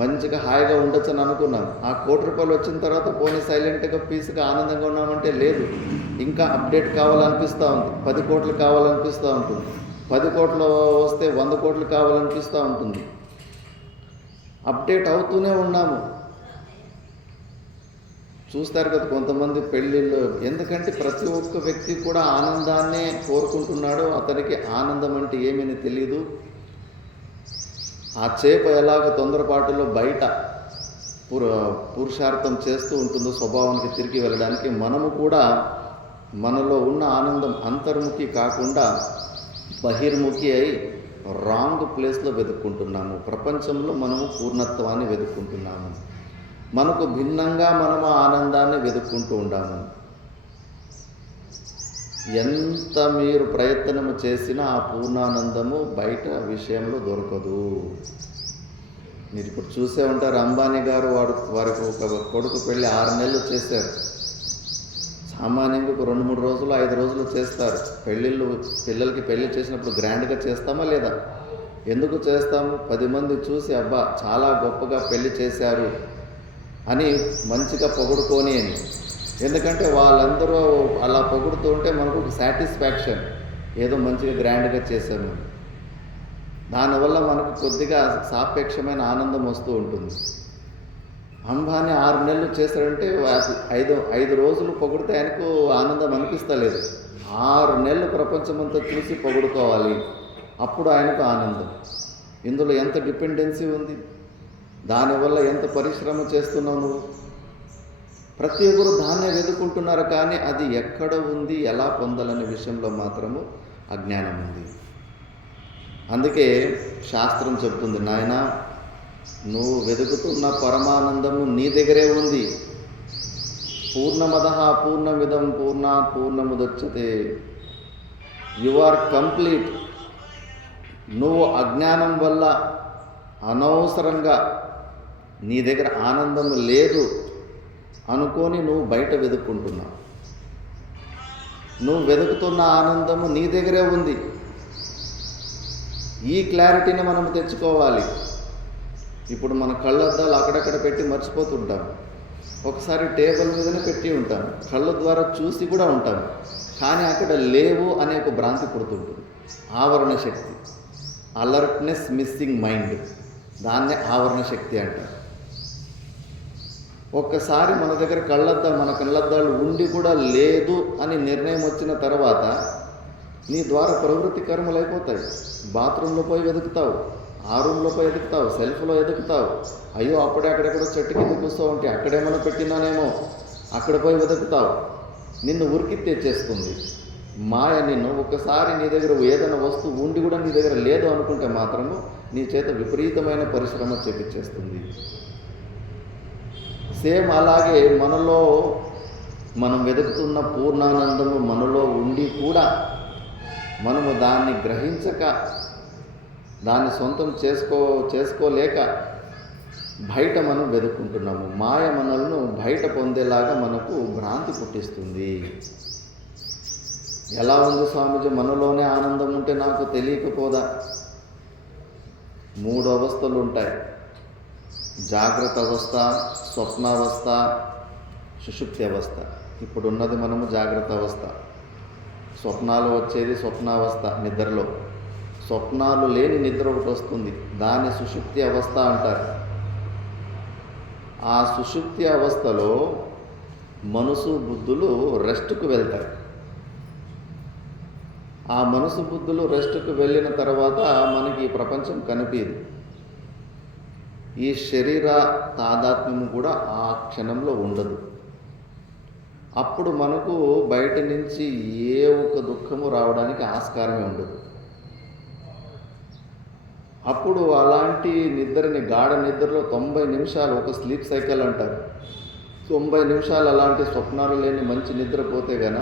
మంచిగా హాయిగా ఉండొచ్చు అని అనుకున్నాం. ఆ 1 కోటి రూపాయలు వచ్చిన తర్వాత పోనీ సైలెంట్గా పీస్గా ఆనందంగా ఉన్నామంటే లేదు, ఇంకా అప్డేట్ కావాలనిపిస్తూ ఉంది. 10 కోట్లు కావాలనిపిస్తూ ఉంటుంది, 10 కోట్లు వస్తే 100 కోట్లు కావాలనిపిస్తూ ఉంటుంది. అప్డేట్ అవుతూనే ఉన్నాము. చూస్తారు కదా కొంతమంది పెళ్ళిళ్ళు, ఎందుకంటే ప్రతి ఒక్క వ్యక్తి కూడా ఆనందాన్నే కోరుకుంటున్నాడు. అతనికి ఆనందం అంటే ఏమని తెలియదు. ఆ చేప ఎలాగ తొందరపాటులో బయట పురుషార్థం చేస్తూ ఉంటుందో స్వభావానికి తిరిగి వెళ్ళడానికి, మనము కూడా మనలో ఉన్న ఆనందం అంతర్ముఖి కాకుండా బహిర్ముఖి అయి రాంగ్ ప్లేస్లో వెతుక్కుంటున్నాము. ప్రపంచంలో మనము పూర్ణత్వాన్ని వెతుక్కుంటున్నాము. మనకు భిన్నంగా మనము ఆనందాన్ని వెతుక్కుంటూ ఉండాము. ఎంత మీరు ప్రయత్నము చేసినా ఆ పూర్ణానందము బయట విషయంలో దొరకదు. మీరు ఇప్పుడు చూసే ఉంటారు, అంబానీ గారు వారికి ఒక కొడుకు పెళ్ళి 6 నెలలు చేశారు. సామాన్యంగా ఒక 2-3 రోజులు 5 రోజులు చేస్తారు. పిల్లలకి పెళ్ళి చేసినప్పుడు గ్రాండ్గా చేస్తామా లేదా? ఎందుకు చేస్తాము? 10 మంది చూసి అబ్బా చాలా గొప్పగా పెళ్లి చేశారు అని మంచిగా పొగుడుకొని అని. ఎందుకంటే వాళ్ళందరూ అలా పొగుడుతూ ఉంటే మనకు ఒక సాటిస్ఫాక్షన్, ఏదో మంచిగా గ్రాండ్గా చేశాము. దానివల్ల మనకు కొద్దిగా సాపేక్షమైన ఆనందం వస్తూ ఉంటుంది. అంబానీ 6 నెలలు చేశారంటే 5 రోజులు పొగిడితే ఆయనకు ఆనందం అనిపిస్తలేదు. 6 నెలలు ప్రపంచమంతా చూసి పొగుడుకోవాలి, అప్పుడు ఆయనకు ఆనందం. ఇందులో ఎంత డిపెండెన్సీ ఉంది, దానివల్ల ఎంత పరిశ్రమ చేస్తున్నావు నువ్వు. ప్రతి ఒక్కరు దాన్నే వెతుకుంటున్నారు, కానీ అది ఎక్కడ ఉంది, ఎలా పొందాలనే విషయంలో మాత్రము అజ్ఞానం ఉంది. అందుకే శాస్త్రం చెప్తుంది, నాయనా నువ్వు వెతుకుతున్న పరమానందము నీ దగ్గరే ఉంది. పూర్ణమదః పూర్ణమిదం పూర్ణాత్ పూర్ణముదచ్యతే. You are complete. నువ్వు అజ్ఞానం వల్ల అనవసరంగా నీ దగ్గర ఆనందం లేదు అనుకొని నువ్వు బయట వెతుక్కుంటున్నావు. నువ్వు వెతుకుతున్న ఆనందము నీ దగ్గరే ఉంది. ఈ క్లారిటీని మనం తెచ్చుకోవాలి. ఇప్పుడు మన కళ్ళద్దాలు అక్కడక్కడ పెట్టి మర్చిపోతుంటాం. ఒకసారి టేబుల్ మీదనే పెట్టి ఉంటాం, కళ్ళ ద్వారా చూసి కూడా ఉంటాం, కానీ అక్కడ లేవు అనే ఒక భ్రాంతి పుడుతుంటుంది. ఆవరణ శక్తి, అలర్ట్నెస్ మిస్సింగ్ మైండ్, దాన్నే ఆవరణ శక్తి అంటారు. ఒక్కసారి మన దగ్గర మన కళ్ళద్దాలు ఉండి కూడా లేదు అని నిర్ణయం వచ్చిన తర్వాత నీ ద్వారా ప్రవృత్తి కర్మలు అయిపోతాయి. బాత్రూంలో పోయి వెతుకుతావు, ఆ రూమ్లో పోయి వెతుకుతావు, సెల్ఫ్లో వెతుకుతావు. అయ్యో అప్పుడే అక్కడెక్కడో చెట్టు కింద కూర్చో ఉంటే అక్కడేమైనా పెట్టినానేమో, అక్కడ పోయి వెతుకుతావు. నిన్ను ఉరికి తెచ్చేస్తుంది మాయ. నిన్ను ఒక్కసారి నీ దగ్గర ఏదైనా వస్తువు ఉండి కూడా నీ దగ్గర లేదు అనుకుంటే మాత్రము నీ చేత విపరీతమైన పరిశ్రమ చేపించేస్తుంది. సేమ్ అలాగే మనలో మనం వెతుకుతున్న పూర్ణానందము మనలో ఉండి కూడా మనము దాన్ని గ్రహించక, దాన్ని సొంతం చేసుకోలేక బయట మనం వెతుక్కుంటున్నాము. మాయ మనల్ని బయట పొందేలాగా మనకు భ్రాంతి పుట్టిస్తుంది. ఎలా ఉంది స్వామీజీ, మనలోనే ఆనందం ఉంటే నాకు తెలియకపోదా? 3 అవస్థలు ఉంటాయి: జాగ్రత్త అవస్థ, స్వప్నావస్థ, సుషుప్తి అవస్థ. ఇప్పుడు ఉన్నది మనము జాగ్రత్త అవస్థ. స్వప్నాలు వచ్చేది స్వప్నావస్థ, నిద్రలో. స్వప్నాలు లేని నిద్ర ఒకటి వస్తుంది, దాన్ని సుషుప్తి అవస్థ అంటారు. ఆ సుషుప్తి అవస్థలో మనసు బుద్ధులు రెస్ట్కు వెళ్తాయి. ఆ మనసు బుద్ధులు రెస్ట్కు వెళ్ళిన తర్వాత మనకి ఈ ప్రపంచం కనిపించదు. ఈ శరీర తాదాత్మ్యం కూడా ఆ క్షణంలో ఉండదు. అప్పుడు మనకు బయట నుంచి ఏ ఒక్క దుఃఖము రావడానికి ఆస్కారమే ఉండదు. అప్పుడు అలాంటి నిద్రని, గాఢ నిద్రలో 90 నిమిషాలు, ఒక స్లీప్ సైకిల్ అంటారు, 90 నిమిషాలు అలాంటి స్వప్నాలు లేని మంచి నిద్రపోతే గన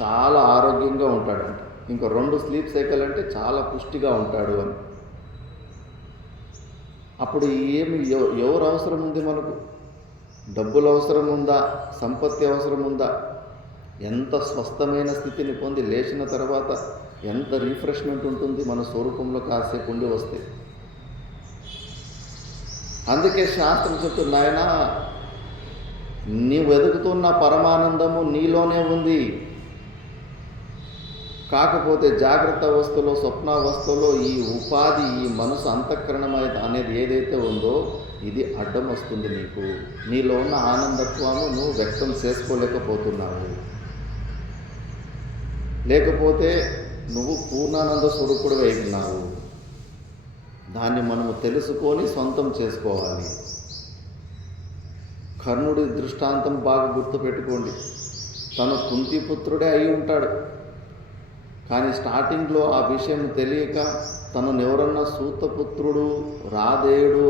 చాలా ఆరోగ్యంగా ఉంటాడంట. ఇంకా 2 స్లీప్ సైకిల్ అంటే చాలా పుష్టిగా ఉంటాడు అని. అప్పుడు ఎవరు అవసరం ఉంది మనకు? డబ్బులు అవసరం ఉందా? సంపత్తి అవసరం ఉందా? ఎంత స్వస్థమైన స్థితిని పొంది లేచిన తర్వాత ఎంత రిఫ్రెష్మెంట్ ఉంటుంది మన స్వరూపంలో కాసేపు ఉండి వస్తే. అందుకే శాస్త్రం చెప్తుంది, నాయనా నీ వెతుకుతున్న పరమానందము నీలోనే ఉంది. కాకపోతే జాగ్రత్త అవస్థలో, స్వప్నావస్థలో ఈ ఉపాధి, ఈ మనసు అంతఃకరణం అనేది ఏదైతే ఉందో ఇది అడ్డం వస్తుంది. నీలో ఉన్న ఆనందత్వము నువ్వు వ్యక్తం చేసుకోలేకపోతున్నావు. లేకపోతే నువ్వు పూర్ణానంద స్వరూపుడు అయినావు. దాన్ని మనము తెలుసుకొని సొంతం చేసుకోవాలి. కర్ణుడి దృష్టాంతం బాగా గుర్తుపెట్టుకోండి. తను కుంతిపుత్రుడే అయి ఉంటాడు, కానీ స్టార్టింగ్లో ఆ విషయం తెలియక తనను ఎవరన్నా సూతపుత్రుడు, రాధేయుడు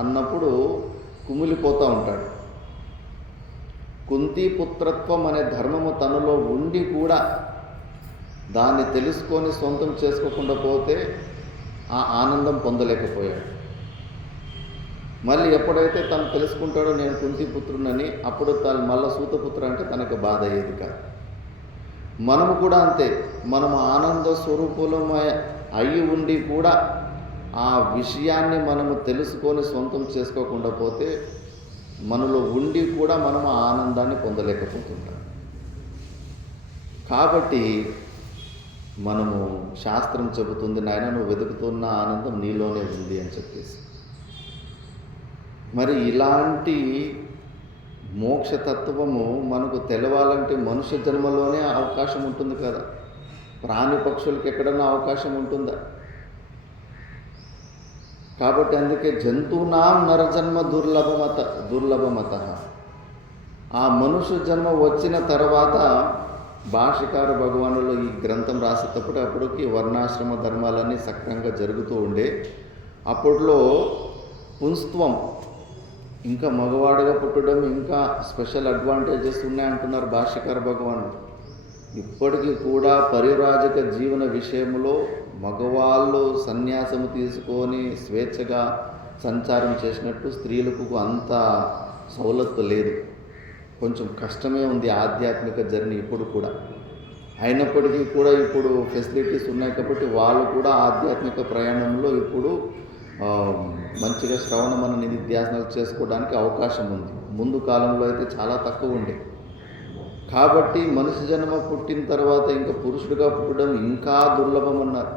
అన్నప్పుడు కుమిలిపోతూ ఉంటాడు. కుంతిపుత్రత్వం అనే ధర్మము తనలో ఉండి కూడా దాన్ని తెలుసుకొని సొంతం చేసుకోకుండా పోతే ఆ ఆనందం పొందలేకపోయాడు. మళ్ళీ ఎప్పుడైతే తను తెలుసుకుంటాడో నేను కుంతిపుత్రునని, అప్పుడు తను మళ్ళీ సూతపుత్ర అంటే తనకు బాధ అయ్యేది కాదు. మనము కూడా అంతే. మనము ఆనంద స్వరూపులమై అయి ఉండి కూడా ఆ విషయాన్ని మనము తెలుసుకొని సొంతం చేసుకోకుండా పోతే మనలో ఉండి కూడా మనము ఆనందాన్ని పొందలేకపోతుంటాం. కాబట్టి మనము శాస్త్రం చెబుతుంది, నాయన నువ్వు వెతుకుతున్న ఆనందం నీలోనే ఉంది అని చెప్పేసి. మరి ఇలాంటి మోక్షతత్వము మనకు తెలవాలంటే మనుష్య జన్మలోనే అవకాశం ఉంటుంది కదా. ప్రాణి పక్షులకి ఎక్కడన్నా అవకాశం ఉంటుందా? కాబట్టి అందుకే జంతువునాం నరజన్మ దుర్లభమత. ఆ మనుష్య జన్మ వచ్చిన తర్వాత భాష్యకార భగవానులు ఈ గ్రంథం రాసేటప్పుడు అప్పటికి వర్ణాశ్రమ ధర్మాలన్నీ సక్రమంగా జరుగుతూ ఉండే. అప్పట్లో పుంస్త్వం, ఇంకా మగవాడుగా పుట్టడం ఇంకా స్పెషల్ అడ్వాంటేజెస్ ఉన్నాయంటున్నారు భాష్యకార భగవానుడు. ఇప్పటికీ కూడా పరివ్రాజక జీవన విషయంలో మగవాళ్ళు సన్యాసము తీసుకొని స్వేచ్ఛగా సంచారం చేసినట్టు స్త్రీలకు అంత సౌలత్తు లేదు. కొంచెం కష్టమే ఉంది ఆధ్యాత్మిక జర్నీ ఇప్పుడు కూడా. అయినప్పటికీ కూడా ఇప్పుడు ఫెసిలిటీస్ ఉన్నాయి కాబట్టి వాళ్ళు కూడా ఆధ్యాత్మిక ప్రయాణంలో ఇప్పుడు మంచిగా శ్రవణ మన నిధిధ్యాసనాలు చేసుకోవడానికి అవకాశం ఉంది. ముందు కాలంలో అయితే చాలా తక్కువ ఉండే. కాబట్టి మనిషి జన్మ పుట్టిన తర్వాత ఇంకా పురుషుడిగా పుట్టడం ఇంకా దుర్లభం అన్నారు.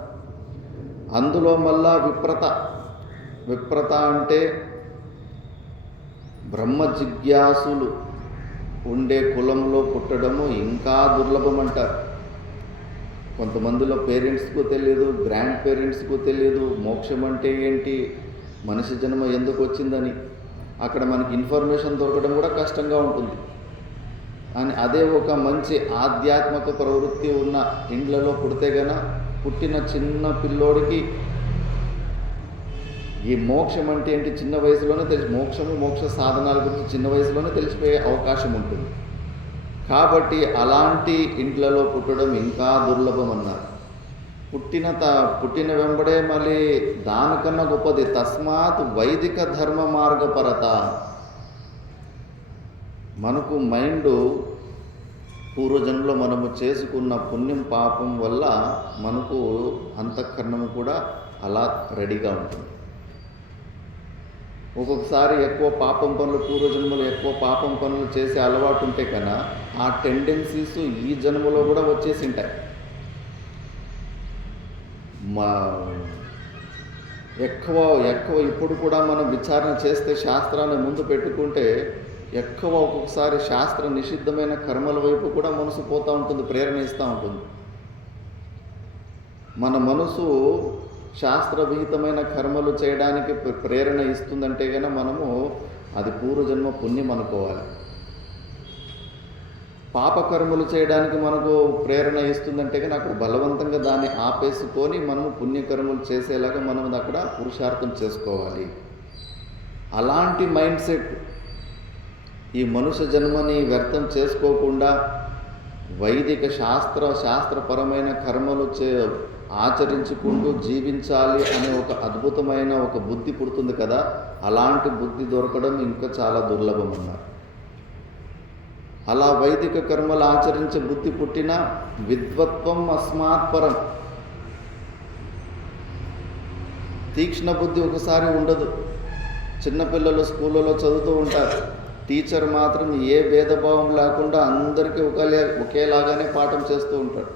అందులో మళ్ళా విప్రత అంటే బ్రహ్మ జిజ్ఞాసులు ఉండే కులంలో పుట్టడము ఇంకా దుర్లభం అంటారు. కొంతమందిలో పేరెంట్స్కు తెలియదు, గ్రాండ్ పేరెంట్స్కు తెలియదు మోక్షం అంటే ఏంటి, మనిషి జన్మ ఎందుకు వచ్చిందని. అక్కడ మనకి ఇన్ఫర్మేషన్ దొరకడం కూడా కష్టంగా ఉంటుంది. అని అదే ఒక మంచి ఆధ్యాత్మిక ప్రవృత్తి ఉన్న ఇండ్లలో పుడితే గన పుట్టిన చిన్న పిల్లోడికి ఈ మోక్షం అంటే ఏంటి చిన్న వయసులోనే మోక్ష సాధనాల గురించి చిన్న వయసులోనే తెలిసిపోయే అవకాశం ఉంటుంది. కాబట్టి అలాంటి ఇంట్లలో పుట్టడం ఇంకా దుర్లభం అన్నారు. పుట్టిన వెంబడే మళ్ళీ దానికన్నా గొప్పది తస్మాత్ వైదిక ధర్మ మార్గపరత. మనకు మైండ్ పూర్వజన్మలో మనము చేసుకున్న పుణ్యం పాపం వల్ల మనకు అంతఃకరణం కూడా అలా రెడీగా ఉంటుంది. ఒక్కొక్కసారి ఎక్కువ పాపం పనులు పూర్వజన్మలో ఎక్కువ పాపం పనులు చేసే అలవాటు ఉంటే కన్నా ఆ టెండెన్సీస్ ఈ జన్మలో కూడా వచ్చేసి ఉంటాయి. ఎక్కువ ఇప్పుడు కూడా మనం విచారణ చేస్తే శాస్త్రాన్ని ముందు పెట్టుకుంటే ఎక్కువ ఒక్కొక్కసారి శాస్త్ర నిషిద్ధమైన కర్మల వైపు కూడా మనసు పోతూ ఉంటుంది, ప్రేరణ ఇస్తూ ఉంటుంది. మన మనసు శాస్త్రవిహితమైన కర్మలు చేయడానికి ప్రేరణ ఇస్తుందంటే కనుక మనము అది పూర్వజన్మ పుణ్యం అనుకోవాలి. పాపకర్మలు చేయడానికి మనకు ప్రేరణ ఇస్తుందంటే కనుక అక్కడ బలవంతంగా దాన్ని ఆపేసుకొని మనము పుణ్యకర్మలు చేసేలాగా మనం అక్కడ పురుషార్థం చేసుకోవాలి. అలాంటి మైండ్ సెట్ ఈ మనుష్య జన్మని వ్యర్థం చేసుకోకుండా వైదిక శాస్త్రపరమైన కర్మలు ఆచరించుకుంటూ జీవించాలి అనే ఒక అద్భుతమైన ఒక బుద్ధి పుడుతుంది కదా. అలాంటి బుద్ధి దొరకడం ఇంకా చాలా దుర్లభం అన్నారు. అలా వైదిక కర్మలు ఆచరించే బుద్ధి పుట్టిన విద్వత్వం అస్మాత్పరం. తీక్ష్ణ బుద్ధి ఒకసారి ఉండదు. చిన్నపిల్లలు స్కూళ్ళలో చదువుతూ ఉంటారు. టీచర్ మాత్రం ఏ భేదభావం లేకుండా అందరికీ ఒకేలాగానే పాఠం చేస్తూ ఉంటాడు.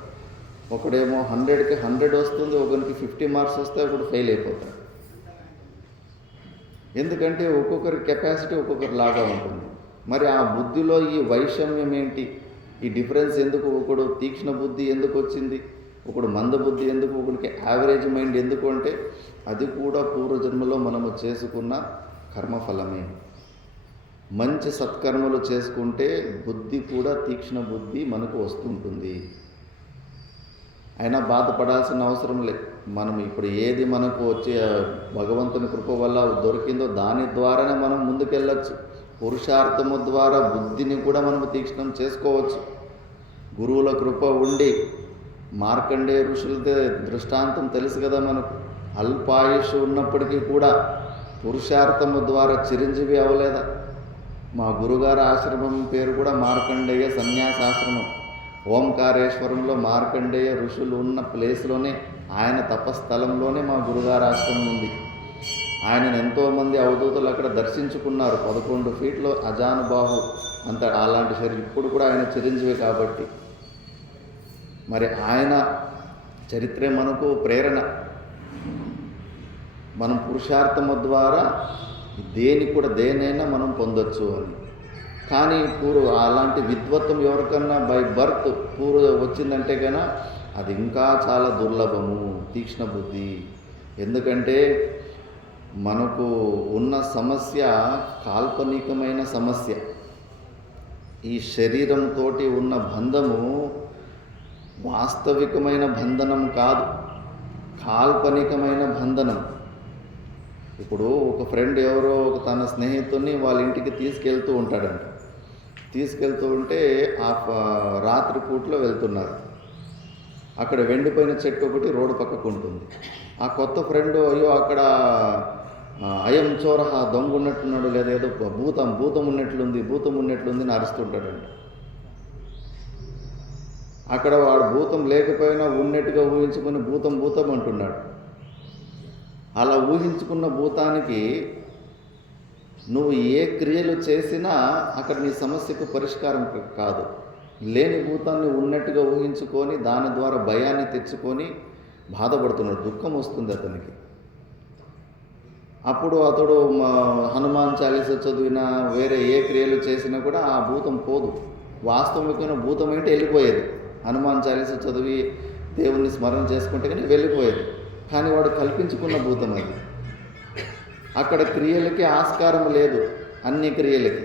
ఒకడేమో 100కి 100 వస్తుంది, ఒకరికి 50 మార్క్స్ వస్తే ఒకడు ఫెయిల్ అయిపోతాడు. ఎందుకంటే ఒక్కొక్కరి కెపాసిటీ ఒక్కొక్కరి లాగా ఉంటుంది. మరి ఆ బుద్ధిలో ఈ వైషమ్యం ఏంటి? ఈ డిఫరెన్స్ ఎందుకు? ఒకడు తీక్ష్ణ బుద్ధి ఎందుకు వచ్చింది, ఒకడు మంద బుద్ధి ఎందుకు, ఒకడికి యావరేజ్ మైండ్ ఎందుకు అంటే అది కూడా పూర్వజన్మలో మనము చేసుకున్న కర్మఫలమే. మంచి సత్కర్మలు చేసుకుంటే బుద్ధి కూడా తీక్ష్ణ బుద్ధి మనకు వస్తుంటుంది. అయినా బాధపడాల్సిన అవసరం లేదు. మనం ఇప్పుడు ఏది మనకు వచ్చే భగవంతుని కృప వల్ల దొరికిందో దాని ద్వారానే మనం ముందుకెళ్ళచ్చు. పురుషార్థము ద్వారా బుద్ధిని కూడా మనం తీక్ష్ణం చేసుకోవచ్చు. గురువుల కృప ఉండి మార్కండేయ ఋషులతో దృష్టాంతం తెలుసు కదా మనకు. అల్పాయుష్ ఉన్నప్పటికీ కూడా పురుషార్థము ద్వారా చిరంజీవి అవ్వలేదా? మా గురుగారి ఆశ్రమం పేరు కూడా మార్కండేయ సన్యాసాశ్రమం. ఓంకారేశ్వరంలో మార్కండేయ ఋషులు ఉన్న ప్లేస్లోనే, ఆయన తపస్థలంలోనే మా గురుగారి ఆశ్రమం ఉంది. ఆయనను ఎంతోమంది అవధూతులు అక్కడ దర్శించుకున్నారు. 11 ఫీట్లో అజానుబాహు అంత అలాంటి శరీరం. ఇప్పుడు కూడా ఆయన చిరంజీవి కాబట్టి మరి ఆయన చరిత్రే మనకు ప్రేరణ. మనం పురుషార్థము ద్వారా దేనైనా మనం పొందొచ్చు అని. కానీ అలాంటి విద్వత్వం ఎవరికన్నా బై బర్త్ వచ్చిందంటే కన్నా అది ఇంకా చాలా దుర్లభము, తీక్ష్ణ బుద్ధి. ఎందుకంటే మనకు ఉన్న సమస్య కాల్పనికమైన సమస్య. ఈ శరీరంతో ఉన్న బంధము వాస్తవికమైన బంధనం కాదు, కాల్పనికమైన బంధనం. ఇప్పుడు ఒక ఫ్రెండ్ ఎవరో తన స్నేహితుడిని వాళ్ళ ఇంటికి తీసుకెళ్తూ ఉంటాడంట. తీసుకెళ్తూ ఉంటే ఆ రాత్రి పూటలో వెళ్తున్నారు. అక్కడ వెండిపోయిన చెట్టు ఒకటి రోడ్డు పక్కకు ఉంటుంది. ఆ కొత్త ఫ్రెండ్ అయ్యో అక్కడ అయం చోరహ దొంగ ఉన్నట్టున్నాడు, లేదా ఏదో భూతం ఉన్నట్లుంది అని అరుస్తుంటాడంట. అక్కడ వాడు భూతం లేకపోయినా ఉన్నట్టుగా ఊహించుకుని భూతం అంటున్నాడు. అలా ఊహించుకున్న భూతానికి నువ్వు ఏ క్రియలు చేసినా అక్కడ నీ సమస్యకు పరిష్కారం కాదు. లేని భూతాన్ని ఉన్నట్టుగా ఊహించుకొని దాని ద్వారా భయాన్ని తెచ్చుకొని బాధపడుతున్నాడు, దుఃఖం వస్తుంది అతనికి. అప్పుడు అతడు హనుమాన్ చాలీస చదివినా వేరే ఏ క్రియలు చేసినా కూడా ఆ భూతం పోదు. వాస్తవికమైన భూతం ఏంటి వెళ్ళిపోయేది. హనుమాన్ చాలీస చదివి దేవుణ్ణి స్మరణ చేసుకుంటే కానీ వెళ్ళిపోయేది. కానీ వాడు కల్పించుకున్న భూతం అది. అక్కడ క్రియలకి ఆస్కారం లేదు, అన్ని క్రియలకి.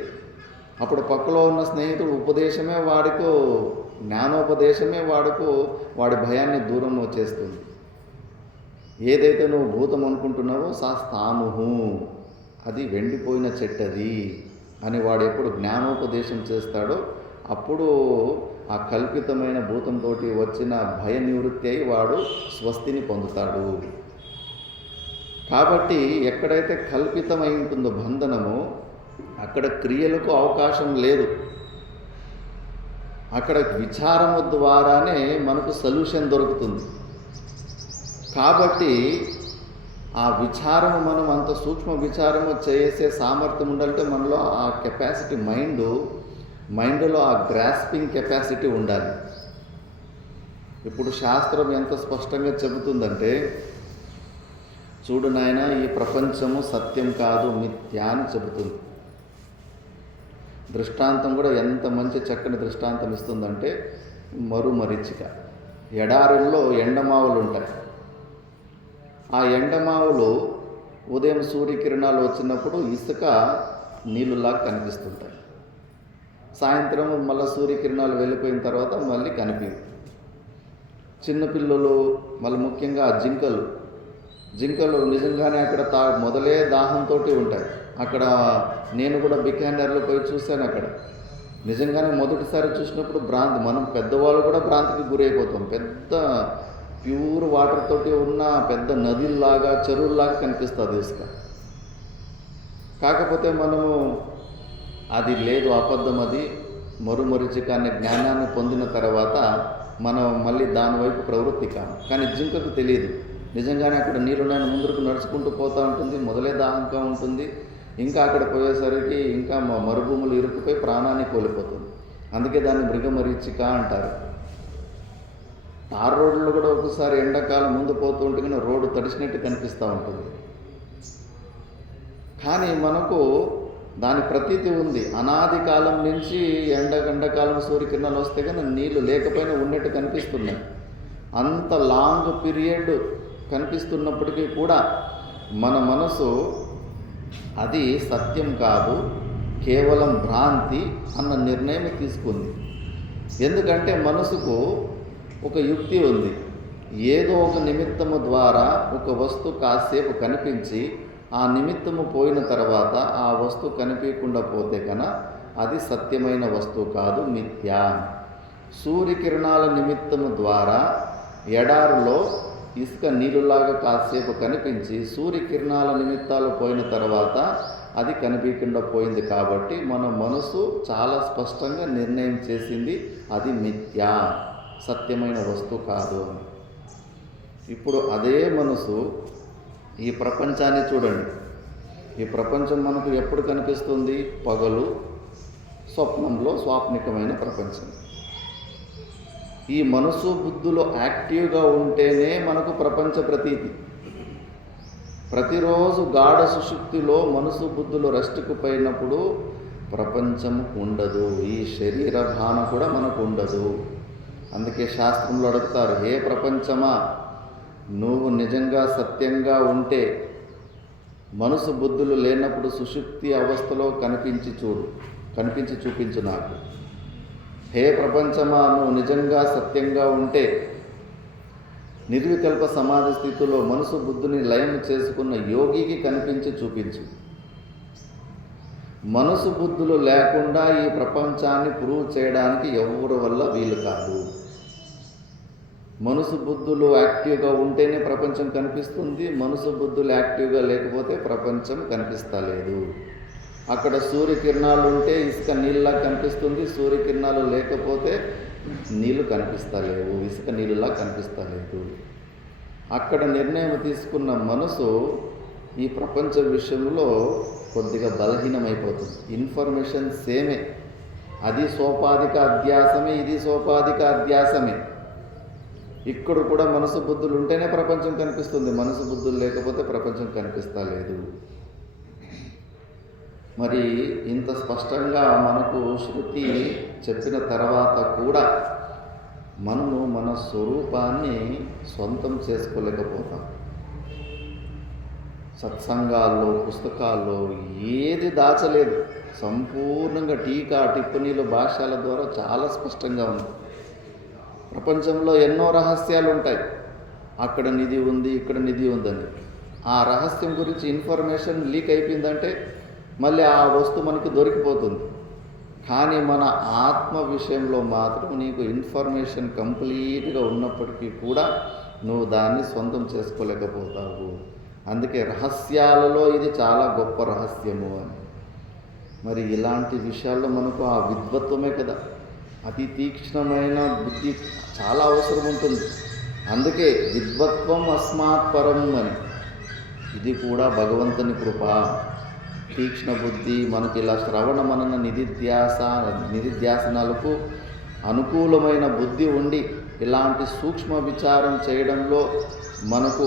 అప్పుడు పక్కలో ఉన్న స్నేహితుడు ఉపదేశమే వాడికు, జ్ఞానోపదేశమే వాడి భయాన్ని దూరం చేస్తుంది. ఏదైతే నువ్వు భూతం అనుకుంటున్నావో స్థాముహు, అది వెండిపోయిన చెట్టది అని వాడు ఎప్పుడు జ్ఞానోపదేశం చేస్తాడో అప్పుడు ఆ కల్పితమైన భూతంతో వచ్చిన భయ నివృత్తి అయి వాడు స్వస్తిని పొందుతాడు. కాబట్టి ఎక్కడైతే కల్పితమై ఉంటుందో బంధనము, అక్కడ క్రియలకు అవకాశం లేదు. అక్కడ విచారము ద్వారానే మనకు సొల్యూషన్ దొరుకుతుంది. కాబట్టి ఆ విచారము మనం అంత సూక్ష్మ విచారము చేసే సామర్థ్యం ఉండాలంటే మనలో ఆ కెపాసిటీ, మైండ్లో ఆ గ్రాస్పింగ్ కెపాసిటీ ఉండాలి. ఇప్పుడు శాస్త్రం ఎంత స్పష్టంగా చెబుతుందంటే, చూడు నాయన, ఈ ప్రపంచము సత్యం కాదు, మిథ్యా అని చెబుతుంది. దృష్టాంతం కూడా ఎంత మంచి చక్కని దృష్టాంతం ఇస్తుందంటే, మరీచిక. ఎడారుల్లో ఎండమావులు ఉంటాయి. ఆ ఎండమావులు ఉదయం సూర్యకిరణాలు వచ్చినప్పుడు ఇసుక నీళ్ళులాగా కనిపిస్తుంటాయి. సాయంత్రం మళ్ళీ సూర్యకిరణాలు వెళ్ళిపోయిన తర్వాత మళ్ళీ కనిపించవు. చిన్నపిల్లలు, మళ్ళీ ముఖ్యంగా ఆ జింకలు నిజంగానే అక్కడ మొదలే దాహంతో ఉంటాయి. అక్కడ నేను కూడా బికానర్లో పోయి చూశాను. అక్కడ నిజంగానే మొదటిసారి చూసినప్పుడు మనం పెద్దవాళ్ళు కూడా భ్రాంతికి గురైపోతాం. పెద్ద ప్యూర్ వాటర్ తోటి ఉన్న పెద్ద నదిలాగా, చెరువుల్లాగా కనిపిస్తుంది ఇసుక. కాకపోతే మనము అది లేదు, అబద్ధం, అది మరీచిక అనే జ్ఞానాన్ని పొందిన తర్వాత మనం మళ్ళీ దాని వైపు ప్రవృత్తి కాము. కానీ జింకకు తెలియదు, నిజంగానే అక్కడ నీళ్ళున్నాయని ముందుకు నడుచుకుంటూ పోతూ ఉంటుంది. మొదలే దాహంగా ఉంటుంది. ఇంకా అక్కడ పోయేసరికి ఇంకా మరుభూములు ఇరుక్కుపోయి ప్రాణాన్ని కోల్పోతుంది. అందుకే దాన్ని మరీచిక అంటారు. తార్ రోడ్లో కూడా ఒకసారి ఎండాకాలం ముందు పోతూ ఉంటే కానీ రోడ్డు తడిసినట్టు కనిపిస్తూ ఉంటుంది. కానీ మనకు దాని ప్రతీతి ఉంది. అనాది కాలం నుంచి ఎండాకాలం సూర్యకిరణాలు వస్తే కానీ నీళ్లు లేకపోయినా ఉన్నట్టు కనిపిస్తున్నాయి. అంత లాంగ్ పీరియడ్ కనిపిస్తున్నప్పటికీ కూడా మన మనసు అది సత్యం కాదు, కేవలం భ్రాంతి అన్న నిర్ణయం తీసుకుంది. ఎందుకంటే మనసుకు ఒక యుక్తి ఉంది. ఏదో ఒక నిమిత్తము ద్వారా ఒక వస్తువు కాసేపు కనిపించి ఆ నిమిత్తము పోయిన తర్వాత ఆ వస్తువు కనిపించకుండా పోతే కన్నా అది సత్యమైన వస్తువు కాదు, మిథ్యా. సూర్యకిరణాల నిమిత్తము ద్వారా ఎడారిలో ఇసుక నీళ్ళలాగా కాసేపు కనిపించి సూర్యకిరణాల నిమిత్తాలు పోయిన తర్వాత అది కనిపించకుండా పోయింది. కాబట్టి మన మనసు చాలా స్పష్టంగా నిర్ణయం చేసింది అది మిథ్యా, సత్యమైన వస్తువు కాదు అని. ఇప్పుడు అదే మనసు ఈ ప్రపంచాన్ని చూడండి. ఈ ప్రపంచం మనకు ఎప్పుడు కనిపిస్తుంది? పగలు, స్వప్నంలో, స్వాప్నికమైన ప్రపంచం. ఈ మనసు బుద్ధులు యాక్టివ్గా ఉంటేనే మనకు ప్రపంచ ప్రతీతి. ప్రతిరోజు గాఢ సుషుప్తిలో మనసు బుద్ధులు రెస్ట్కు పోయినప్పుడు ప్రపంచం ఉండదు, ఈ శరీర భావన కూడా మనకు ఉండదు. అందుకే శాస్త్రంలో అడుగుతారు, హే ప్రపంచమా, నువ్వు నిజంగా సత్యంగా ఉంటే మనసు బుద్ధులు లేనప్పుడు సుషుప్తి అవస్థలో కనిపించి చూపించు నాకు. హే ప్రపంచమా, నువ్వు నిజంగా సత్యంగా ఉంటే నిర్వికల్ప సమాధి స్థితిలో మనసు బుద్ధుని లయం చేసుకున్న యోగికి కనిపించి చూపించు. మనసు బుద్ధులు లేకుండా ఈ ప్రపంచాన్ని ప్రూవ్ చేయడానికి ఎవరి వల్ల వీలు కాదు. మనసు బుద్ధులు యాక్టివ్గా ఉంటేనే ప్రపంచం కనిపిస్తుంది. మనసు బుద్ధులు యాక్టివ్గా లేకపోతే ప్రపంచం కనిపిస్తలేదు. అక్కడ సూర్యకిరణాలు ఉంటే ఇసుక నీళ్ళలా కనిపిస్తుంది, సూర్యకిరణాలు లేకపోతే నీళ్ళు కనిపిస్తలేవు, ఇసుక నీళ్ళలా కనిపిస్తలేదు. అక్కడ నిర్ణయం తీసుకున్న మనసు ఈ ప్రపంచ విషయంలో కొద్దిగా బలహీనమైపోతుంది. ఇన్ఫర్మేషన్ సేమే, అది సోపాధిక అధ్యాసమే, ఇది సోపాధిక అధ్యాసమే. ఇక్కడ కూడా మనసు బుద్ధులు ఉంటేనే ప్రపంచం కనిపిస్తుంది, మనసు బుద్ధులు లేకపోతే ప్రపంచం కనిపిస్తలేదు. మరి ఇంత స్పష్టంగా మనకు శృతి చెప్పిన తర్వాత కూడా మనము మన స్వరూపాన్ని సొంతం చేసుకోలేకపోతాం. సత్సంగాల్లో, పుస్తకాల్లో ఏది దాచలేదు. సంపూర్ణంగా టీకా టిప్పణీలు భాష్యాల ద్వారా చాలా స్పష్టంగా ఉంది. ప్రపంచంలో ఎన్నో రహస్యాలు ఉంటాయి. అక్కడ నిధి ఉంది, ఇక్కడ నిధి ఉందని. ఆ రహస్యం గురించి ఇన్ఫర్మేషన్ లీక్ అయిపోయిందంటే మళ్ళీ ఆ వస్తువు మనకి దొరికిపోతుంది. కానీ మన ఆత్మ విషయంలో మాత్రం నీకు ఇన్ఫర్మేషన్ కంప్లీట్గా ఉన్నప్పటికీ కూడా నువ్వు దాన్ని సొంతం చేసుకోలేకపోతావు. అందుకే రహస్యాలలో ఇది చాలా గొప్ప రహస్యము అని. మరి ఇలాంటి విషయాల్లో మనకు ఆ విద్వత్వమే కదా, అతి తీక్ష్ణమైన బుద్ధి చాలా అవసరం ఉంటుంది. అందుకే విద్వత్వం అస్మాత్ పరం అని. ఇది కూడా భగవంతుని కృప. తీక్ష్ణ బుద్ధి మనకి ఇలా శ్రవణ మనన నిధిధ్యాసనాలకు అనుకూలమైన బుద్ధి ఉండి ఇలాంటి సూక్ష్మ విచారం చేయడంలో మనకు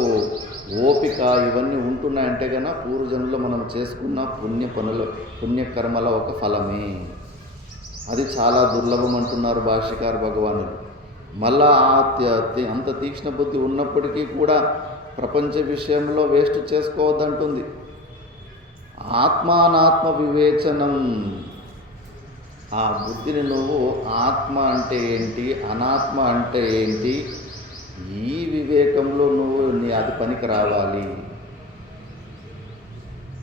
ఓపిక ఇవన్నీ ఉంటున్నాయంటే కన్నా పూర్వజన్మలో మనం చేసుకున్న పుణ్యకర్మల ఒక ఫలమే. అది చాలా దుర్లభం అంటున్నారు భాష్యకారు భగవానుడు. మళ్ళా అంత తీక్ష్ణ బుద్ధి ఉన్నప్పటికీ కూడా ప్రపంచ విషయంలో వేస్ట్ చేసుకోవద్దంటుంది. ఆత్మానాత్మ వివేచనం. ఆ బుద్ధిని నువ్వు ఆత్మ అంటే ఏంటి, అనాత్మ అంటే ఏంటి, ఈ వివేకంలో నువ్వు అది పనికి రావాలి.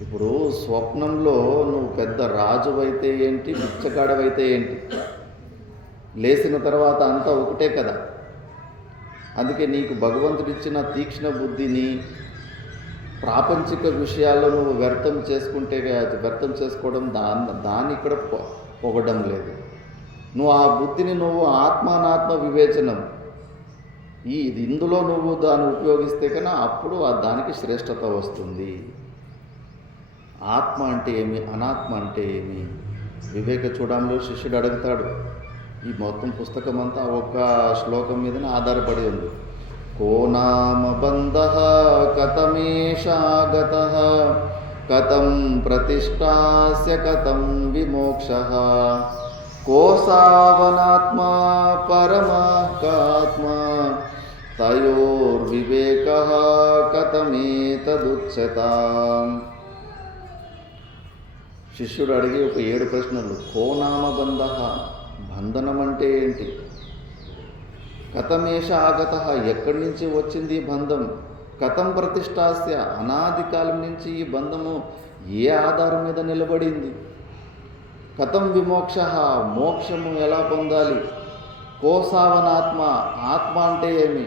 ఇప్పుడు స్వప్నంలో నువ్వు పెద్ద రాజువైతే ఏంటి, బిచ్చగాడవైతే ఏంటి, లేచిన తర్వాత అంతా ఒకటే కదా. అందుకే నీకు భగవంతుడిచ్చిన తీక్ష్ణ బుద్ధిని ప్రాపంచిక విషయాల్లో నువ్వు వ్యర్థం చేసుకోవడం దాన్ని ఇక్కడ పొగడం లేదు. నువ్వు ఆ బుద్ధిని నువ్వు ఆత్మానాత్మ వివేచనం ఇందులో నువ్వు దాన్ని ఉపయోగిస్తే కన్నా అప్పుడు దానికి శ్రేష్టత వస్తుంది. ఆత్మ అంటే ఏమి, అనాత్మ అంటే ఏమి? వివేక చూడంలో శిష్యుడు అడుగుతాడు, ఈ మొత్తం పుస్తకం అంతా ఒక్క శ్లోకం మీదనే ఆధారపడి ఉంది. కో నామ బంధః కథమేషాగతః కథం ప్రతిష్టాస్య కథం విమోక్షః కో సావనాత్మా పరమాత్మా తయోర్వివేకః కథమేతదుచ్యతాం. శిష్యుడు అడిగి ఒక 7 ప్రశ్నలు. కో నామ బంధః, బంధనం అంటే ఏంటి? కథమేష ఆగత, ఎక్కడి నుంచి వచ్చింది ఈ బంధం? కథం ప్రతిష్టాస్య, అనాది కాలం నుంచి ఈ బంధము ఏ ఆధారం మీద నిలబడింది? కథం విమోక్ష, మోక్షము ఎలా పొందాలి? కోసావనాత్మ, ఆత్మ అంటే ఏమి?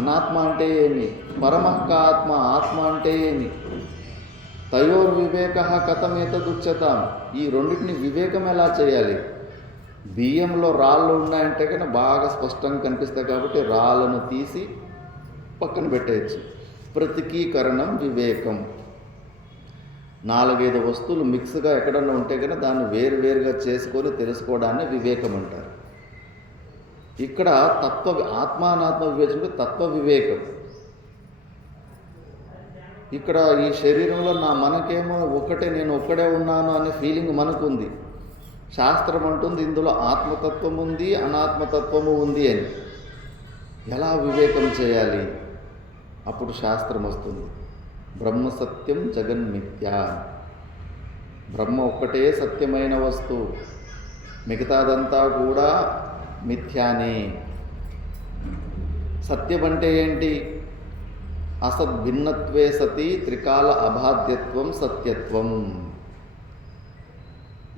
అనాత్మ అంటే ఏమి? పరమః ఆత్మ, ఆత్మ అంటే ఏమి? తయోర్వివేక కథమేతదుచ్యతాం, ఈ రెండింటిని వివేకం ఎలా చేయాలి? బియ్యంలో రాళ్ళు ఉన్నాయంటే కన్నా బాగా స్పష్టంగా కనిపిస్తాయి కాబట్టి రాళ్ళను తీసి పక్కన పెట్టేయచ్చు. ప్రతికీకరణం వివేకం. 4-5 వస్తువులు మిక్స్గా ఎక్కడన్నా ఉంటే కన్నా దాన్ని వేరువేరుగా చేసుకొని తెలుసుకోవడాన్ని వివేకం అంటారు. ఇక్కడ ఆత్మానాత్మ వివేచన తత్వ వివేకం. ఇక్కడ ఈ శరీరంలో మనకేమో నేను ఒక్కడే ఉన్నాను అనే ఫీలింగ్ మనకుంది. శాస్త్రం అంటుంది ఇందులో ఆత్మతత్వం ఉంది, అనాత్మతత్వము ఉంది అని. ఎలా వివేకం చేయాలి? అప్పుడు శాస్త్రం వస్తుంది. బ్రహ్మ సత్యం జగన్మిథ్య, బ్రహ్మ ఒక్కటే సత్యమైన వస్తువు, మిగతాదంతా కూడా మిథ్యానే. సత్యం అంటే ఏంటి? అసద్భిన్నత్వే సతి త్రికాల అబాధ్యత్వం సత్యత్వం.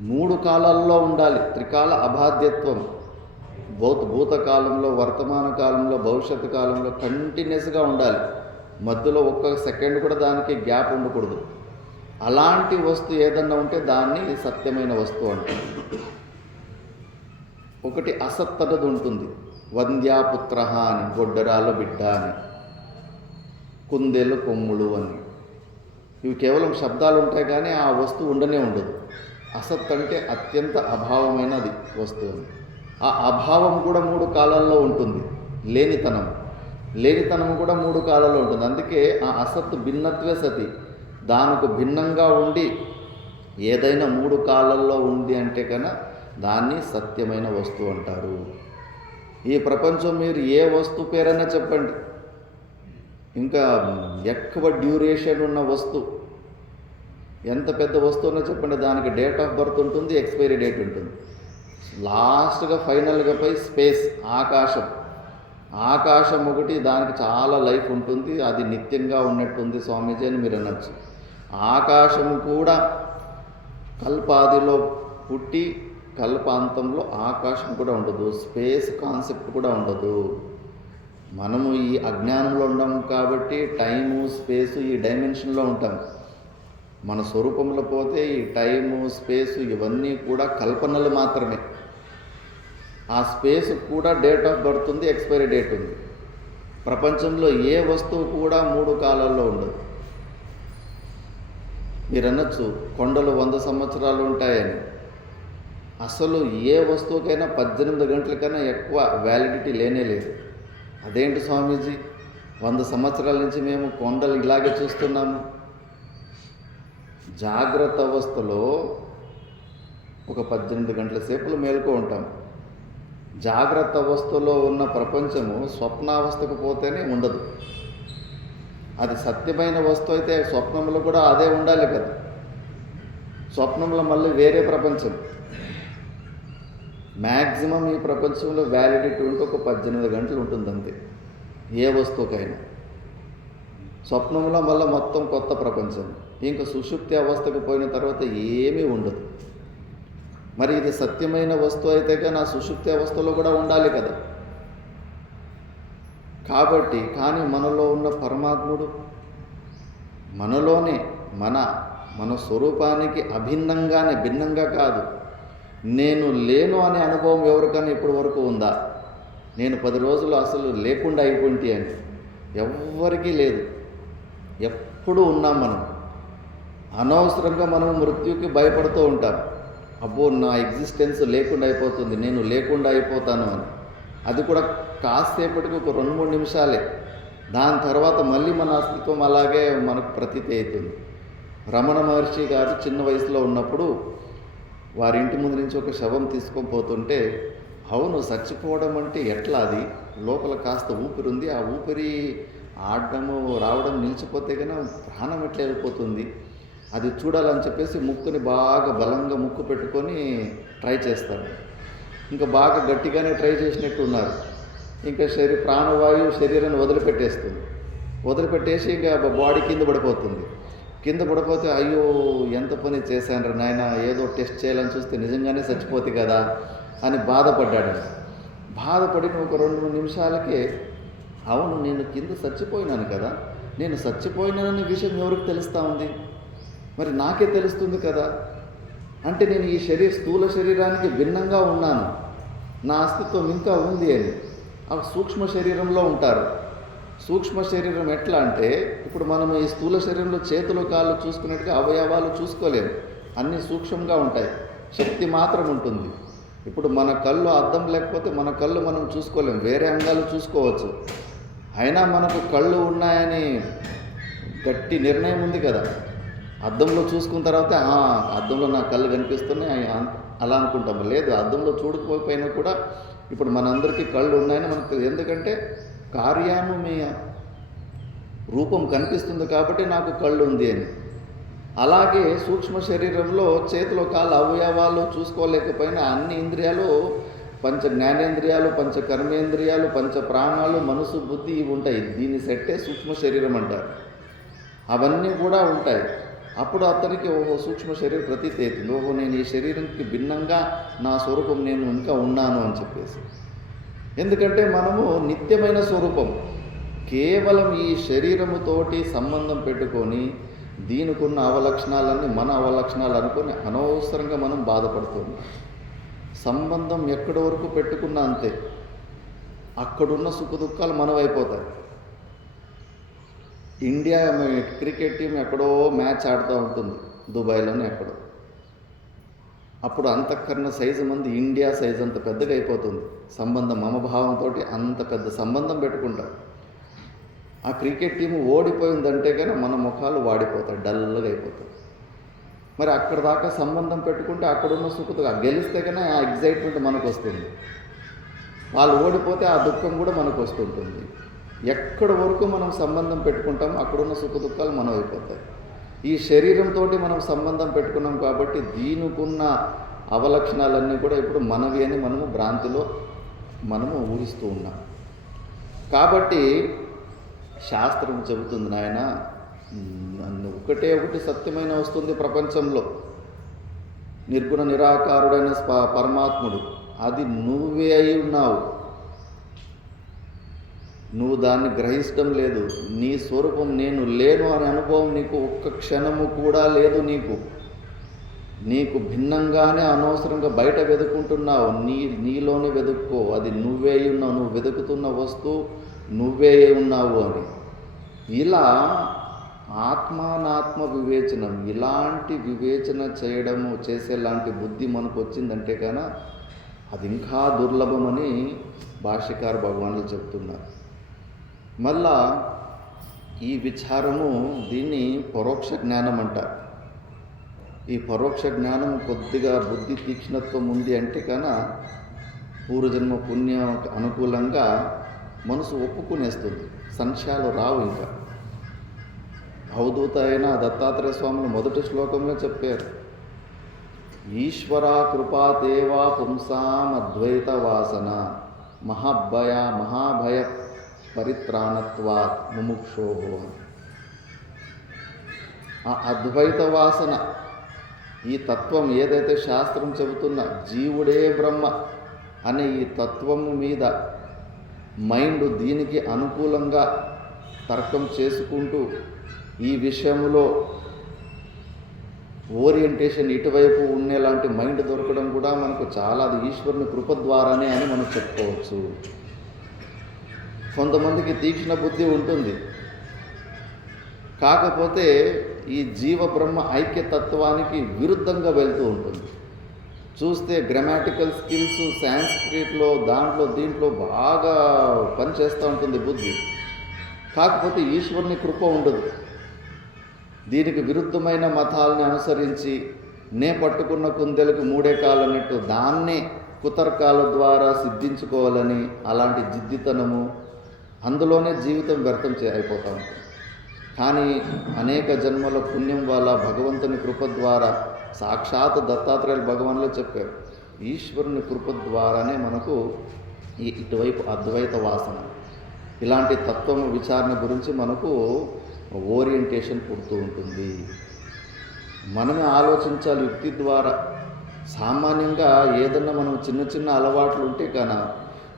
3 కాలాల్లో ఉండాలి. త్రికాల అబాధ్యత్వం, భూతకాలంలో, వర్తమాన కాలంలో, భవిష్యత్తు కాలంలో కంటిన్యూస్గా ఉండాలి. మధ్యలో ఒక్క సెకండ్ కూడా దానికి గ్యాప్ ఉండకూడదు. అలాంటి వస్తువు ఏదన్నా ఉంటే దాన్ని సత్యమైన వస్తువు అంటారు. ఒకటి అసత్ అనేది ఉంటుంది. వంద్యాపుత్ర అని, గొడ్డరాలు బిడ్డ అని, కుందేలు కొమ్ములు అని. ఇవి కేవలం శబ్దాలు ఉంటాయి కానీ ఆ వస్తువు ఉండనే ఉండదు. అసత్ అంటే అత్యంత అభావమైనది వస్తువు. ఆ అభావం కూడా 3 కాలాల్లో ఉంటుంది. లేనితనం కూడా 3 కాలాల్లో ఉంటుంది. అందుకే ఆ అసత్ భిన్నత్వే సతి, దానికి భిన్నంగా ఉండి ఏదైనా 3 కాలాల్లో ఉంది అంటే కన్నా దాన్ని సత్యమైన వస్తువు అంటారు. ఈ ప్రపంచం మీరు ఏ వస్తువు పేరైనా చెప్పండి, ఇంకా ఎక్కువ డ్యూరేషన్ ఉన్న వస్తువు, ఎంత పెద్ద వస్తువునో చెప్పండి, దానికి డేట్ ఆఫ్ బర్త్ ఉంటుంది, ఎక్స్పైరీ డేట్ ఉంటుంది. లాస్ట్గా ఫైనల్గా పోయి స్పేస్, ఆకాశం ఒకటి, దానికి చాలా లైఫ్ ఉంటుంది, అది నిత్యంగా ఉన్నట్టుంది స్వామీజీ అని మీరు అనొచ్చు. ఆకాశం కూడా కల్పాదిలో పుట్టి కల్పాంతంలో ఆకాశం కూడా ఉండదు, స్పేస్ కాన్సెప్ట్ కూడా ఉండదు. మనము ఈ అజ్ఞానంలో ఉన్నాము కాబట్టి టైము స్పేసు ఈ డైమెన్షన్లో ఉంటాం. మన స్వరూపంలో పోతే ఈ టైము స్పేసు ఇవన్నీ కూడా కల్పనలు మాత్రమే. ఆ స్పేస్ కూడా డేట్ ఆఫ్ బర్త్ ఉంది, ఎక్స్పైరీ డేట్ ఉంది. ప్రపంచంలో ఏ వస్తువు కూడా 3 కాలాల్లో ఉండదు. మీరు అనొచ్చు కొండలు 100 సంవత్సరాలు ఉంటాయని. అసలు ఏ వస్తువుకైనా 18 గంటల కన్నా ఎక్కువ వ్యాలిడిటీ లేనే లేదు. అదేంటి స్వామీజీ, 100 సంవత్సరాల నుంచి మేము కొండలు ఇలాగే చూస్తున్నాము. జాగ్రత్త అవస్థలో ఒక 18 గంటల సేపులు మేలుకో ఉంటాం. జాగ్రత్త అవస్థలో ఉన్న ప్రపంచము స్వప్నావస్థకు పోతేనే ఉండదు. అది సత్యమైన వస్తువు అయితే స్వప్నంలో కూడా అదే ఉండాలి కదా. స్వప్నంలో మళ్ళీ వేరే ప్రపంచం. మ్యాక్సిమం ఈ ప్రపంచంలో వ్యాలిడిటీ ఉంటే ఒక 18 గంటలు ఉంటుంది అంతే, ఏ వస్తువుకైనా. స్వప్నంలో మళ్ళీ మొత్తం కొత్త ప్రపంచం. ఇంకా సుషుప్తి అవస్థకు పోయిన తర్వాత ఏమీ ఉండదు. మరి ఇది సత్యమైన వస్తువు అయితే కానీ ఆ సుషుప్తి అవస్థలో కూడా ఉండాలి కదా. కాబట్టి కానీ మనలో ఉన్న పరమాత్ముడు మనలోనే మన స్వరూపానికి అభిన్నంగానే, భిన్నంగా కాదు. నేను లేను అనే అనుభవం ఎవరికైనా ఇప్పటి వరకు ఉందా? నేను 10 రోజులు అసలు లేకుండా అయిపోయింది అని ఎవ్వరికీ లేదు. ఎప్పుడు ఉన్నాం మనం. అనవసరంగా మనం మృత్యుకి భయపడుతూ ఉంటాం. అబ్బో నా ఎగ్జిస్టెన్స్ లేకుండా అయిపోతుంది, నేను లేకుండా అయిపోతాను అని. అది కూడా కాసేపటికి ఒక 2-3 నిమిషాలే. దాని తర్వాత మళ్ళీ మన అస్తిత్వం అలాగే మనకు ప్రతీతి అవుతుంది. రమణ మహర్షి గారు చిన్న వయసులో ఉన్నప్పుడు వారి ఇంటి ముందు నుంచి ఒక శవం తీసుకొని పోతుంటే, అవును చచ్చిపోవడం అంటే ఎట్లా, అది లోపల కాస్త ఊపిరి ఉంది, ఆ ఊపిరి ఆడడము రావడం నిలిచిపోతే కన్నా ప్రాణం ఎట్లా వెళ్ళిపోతుంది, అది చూడాలని చెప్పేసి ముక్కుని బాగా బలంగా ముక్కు పెట్టుకొని ట్రై చేస్తారు. ఇంకా బాగా గట్టిగానే ట్రై చేసినట్టు ఉన్నారు. ఇంకా ప్రాణవాయువు శరీరాన్ని వదిలిపెట్టేసి ఇంకా బాడీ కింద పడిపోతుంది. కింద పడిపోతే అయ్యో ఎంత పని చేశాను నాయన, ఏదో టెస్ట్ చేయాలని చూస్తే నిజంగానే చచ్చిపోతే కదా అని బాధపడ్డాడంట. బాధపడిన ఒక 2-3 నిమిషాలకే, అవును నేను కింద చచ్చిపోయినాను కదా, నేను చచ్చిపోయినాననే విషయం ఎవరికి తెలుస్తూ ఉంది, మరి నాకే తెలుస్తుంది కదా, అంటే నేను ఈ స్థూల శరీరానికి భిన్నంగా ఉన్నాను, నా అస్తిత్వం ఇంకా ఉంది అని. ఆ సూక్ష్మ శరీరంలో ఉంటారు. సూక్ష్మ శరీరం ఎట్లా అంటే, ఇప్పుడు మనం ఈ స్థూల శరీరంలో చేతులు కాళ్ళు చూసుకున్నట్టుగా అవయవాలు చూసుకోలేము, అన్నీ సూక్ష్మంగా ఉంటాయి, శక్తి మాత్రం ఉంటుంది. ఇప్పుడు మన కళ్ళు అద్దం లేకపోతే మన కళ్ళు మనం చూసుకోలేము, వేరే అంగాలు చూసుకోవచ్చు. అయినా మనకు కళ్ళు ఉన్నాయని గట్టి నిర్ణయం ఉంది కదా. అద్దంలో చూసుకున్న తర్వాత అద్దంలో నా కళ్ళు కనిపిస్తున్నాయి అలా అనుకుంటాము. లేదు, అద్దంలో చూడకపోయినా కూడా ఇప్పుడు మనందరికీ కళ్ళు ఉన్నాయని మనకు, ఎందుకంటే కార్యానుమేయ రూపం కనిపిస్తుంది కాబట్టి నాకు కళ్ళు ఉంది అని. అలాగే సూక్ష్మ శరీరంలో చేతిలో కాళ్ళు అవయవాలు చూసుకోలేకపోయినా అన్ని ఇంద్రియాలు, పంచ జ్ఞానేంద్రియాలు, పంచ కర్మేంద్రియాలు, పంచ ప్రాణాలు, మనసు, బుద్ధి ఇవి ఉంటాయి. దీన్ని సెట్టే సూక్ష్మ శరీరం అంటారు. అవన్నీ కూడా ఉంటాయి. అప్పుడు అతనికి ఓహో సూక్ష్మ శరీరం ప్రతీతి అవుతుంది, ఓహో నేను ఈ శరీరంకి భిన్నంగా నా స్వరూపం నేను ఇంకా ఉన్నాను అని చెప్పేసి. ఎందుకంటే మనము నిత్యమైన స్వరూపం. కేవలం ఈ శరీరముతోటి సంబంధం పెట్టుకొని దీనికున్న అవలక్షణాలన్నీ మన అవలక్షణాలు అనుకొని అనవసరంగా మనం బాధపడుతున్నాం. సంబంధం ఎక్కడి వరకు పెట్టుకున్నా అంతే, అక్కడున్న సుఖ దుఃఖాలు మనవైపోతాయి. ఇండియా క్రికెట్ టీం ఎక్కడో మ్యాచ్ ఆడుతూ ఉంటుంది దుబాయ్లోనే ఎక్కడో. అప్పుడు అంతఃకరణ సైజు మంది ఇండియా సైజు అంత పెద్దగా అయిపోతుంది. సంబంధం మమభావంతో అంత పెద్ద సంబంధం పెట్టుకుంటారు. ఆ క్రికెట్ టీము ఓడిపోయిందంటే కానీ మన ముఖాలు వాడిపోతాయి, డల్గా అయిపోతాయి. మరి అక్కడ దాకా సంబంధం పెట్టుకుంటే అక్కడున్న సుఖత గెలిస్తే కానీ ఆ ఎగ్జైట్మెంట్ మనకు వస్తుంది, వాళ్ళు ఓడిపోతే ఆ దుఃఖం కూడా మనకు వస్తుంటుంది. ఎక్కడి వరకు మనం సంబంధం పెట్టుకుంటామో అక్కడున్న సుఖ దుఃఖాలు మనం అయిపోతాయి. ఈ శరీరంతో మనం సంబంధం పెట్టుకున్నాం కాబట్టి దీనికున్న అవలక్షణాలన్నీ కూడా ఇప్పుడు మనవి అని మనము భ్రాంతిలో మనము ఊహిస్తూ ఉన్నాం. కాబట్టి శాస్త్రం చెబుతుంది, నాయన ఒకటి సత్యమైన వస్తుంది ప్రపంచంలో, నిర్గుణ నిరాకారుడైన పరమాత్ముడు, అది నువ్వే అయి ఉన్నావు. నువ్వు దాన్ని గ్రహించడం లేదు. నీ స్వరూపం నేను లేను అనే అనుభవం నీకు ఒక్క క్షణము కూడా లేదు. నీకు భిన్నంగానే అనవసరంగా బయట వెతుక్కుంటున్నావు. నీలోనే వెతుక్కో, అది నువ్వే ఉన్నావు, నువ్వు వెతుకుతున్న వస్తువు నువ్వే ఉన్నావు అని. ఇలా ఆత్మానాత్మ వివేచనం, ఇలాంటి వివేచన చేసేలాంటి బుద్ధి మనకు వచ్చిందంటే కానీ అది ఇంకా దుర్లభమని భాష్యకార భగవానులు చెప్తున్నారు. మళ్ళా ఈ విచారము దీన్ని పరోక్ష జ్ఞానం అంటారు. ఈ పరోక్ష జ్ఞానం కొద్దిగా బుద్ధి తీక్ష్ణత్వం ఉంది అంటే కన్నా పూర్వజన్మ పుణ్యం అనుకూలంగా మనసు ఒప్పుకునేస్తుంది, సంశయాలు రావు. ఇంకా అవధూత అయిన దత్తాత్రేయ స్వాములు మొదటి శ్లోకంలో చెప్పారు, ఈశ్వర కృపాదేవా పుంసాం అద్వైత వాసన మహాభయ పరిత్రాణత్వాత్ ముముక్షోహో. ఆ అద్వైత వాసన, ఈ తత్వం ఏదైతే శాస్త్రం చెబుతున్న జీవుడే బ్రహ్మ అనే ఈ తత్వము మీద మైండ్ దీనికి అనుకూలంగా తర్కం చేసుకుంటూ ఈ విషయంలో ఓరియంటేషన్ ఇటువైపు ఉండేలాంటి మైండ్ దొరకడం కూడా మనకు చాలా, అది ఈశ్వరుని కృప ద్వారానే అని మనం చెప్పుకోవచ్చు. కొంతమందికి తీక్ష్ణ బుద్ధి ఉంటుంది, కాకపోతే ఈ జీవ బ్రహ్మ ఐక్యతత్వానికి విరుద్ధంగా వెళ్తూ ఉంటుంది. చూస్తే గ్రామాటికల్ స్కిల్స్ సాంస్క్రిట్లో దీంట్లో బాగా పనిచేస్తూ ఉంటుంది బుద్ధి. కాకపోతే ఈశ్వరుని కృప ఉండదు. దీనికి విరుద్ధమైన మతాలని అనుసరించి పట్టుకున్న కుందెలకు మూడే కాలన్నట్టు దాన్నే కుతర్కాల ద్వారా సిద్ధించుకోవాలని అలాంటి జిద్దితనము, అందులోనే జీవితం వ్యర్థం అయిపోతూ ఉంటుంది. కానీ అనేక జన్మల పుణ్యం వల్ల భగవంతుని కృప ద్వారా సాక్షాత్ దత్తాత్రేయులు భగవాన్లో చెప్పారు, ఈశ్వరుని కృప ద్వారానే మనకు ఇటువైపు అద్వైత వాసన, ఇలాంటి తత్వం విచారణ గురించి మనకు ఓరియంటేషన్ పుడుతూ ఉంటుంది. మనమే ఆలోచించాలి యుక్తి ద్వారా. సామాన్యంగా ఏదన్నా మనం చిన్న చిన్న అలవాట్లు ఉంటే కానీ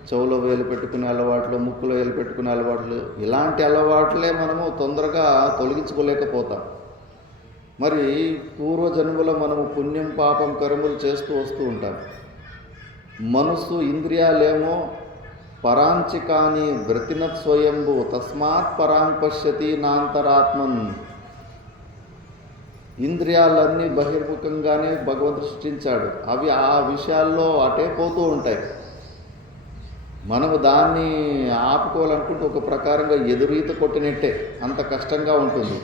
చెవులో వేలు పెట్టుకునే అలవాట్లు, ముక్కులో వేలు పెట్టుకునే అలవాట్లు, ఇలాంటి అలవాట్లే మనము తొందరగా తొలగించుకోలేకపోతాం. మరి పూర్వజన్మలో మనము పుణ్యం పాపం కర్మలు చేస్తూ వస్తూ ఉంటాం. మనస్సు ఇంద్రియాలేమో పరాంచికాని వ్రతినత్ స్వయంభూ తస్మాత్ పరాం పశ్యతి నాంతరాత్మన్. ఇంద్రియాలన్నీ బహిర్ముఖంగానే భగవంతుడు సృష్టించాడు. అవి ఆ విషయాల్లో అటే పోతూ ఉంటాయి. మనము దాన్ని ఆపుకోవాలనుకుంటే ఒక ప్రకారంగా ఎదురీత కొట్టినట్టే, అంత కష్టంగా ఉంటుంది.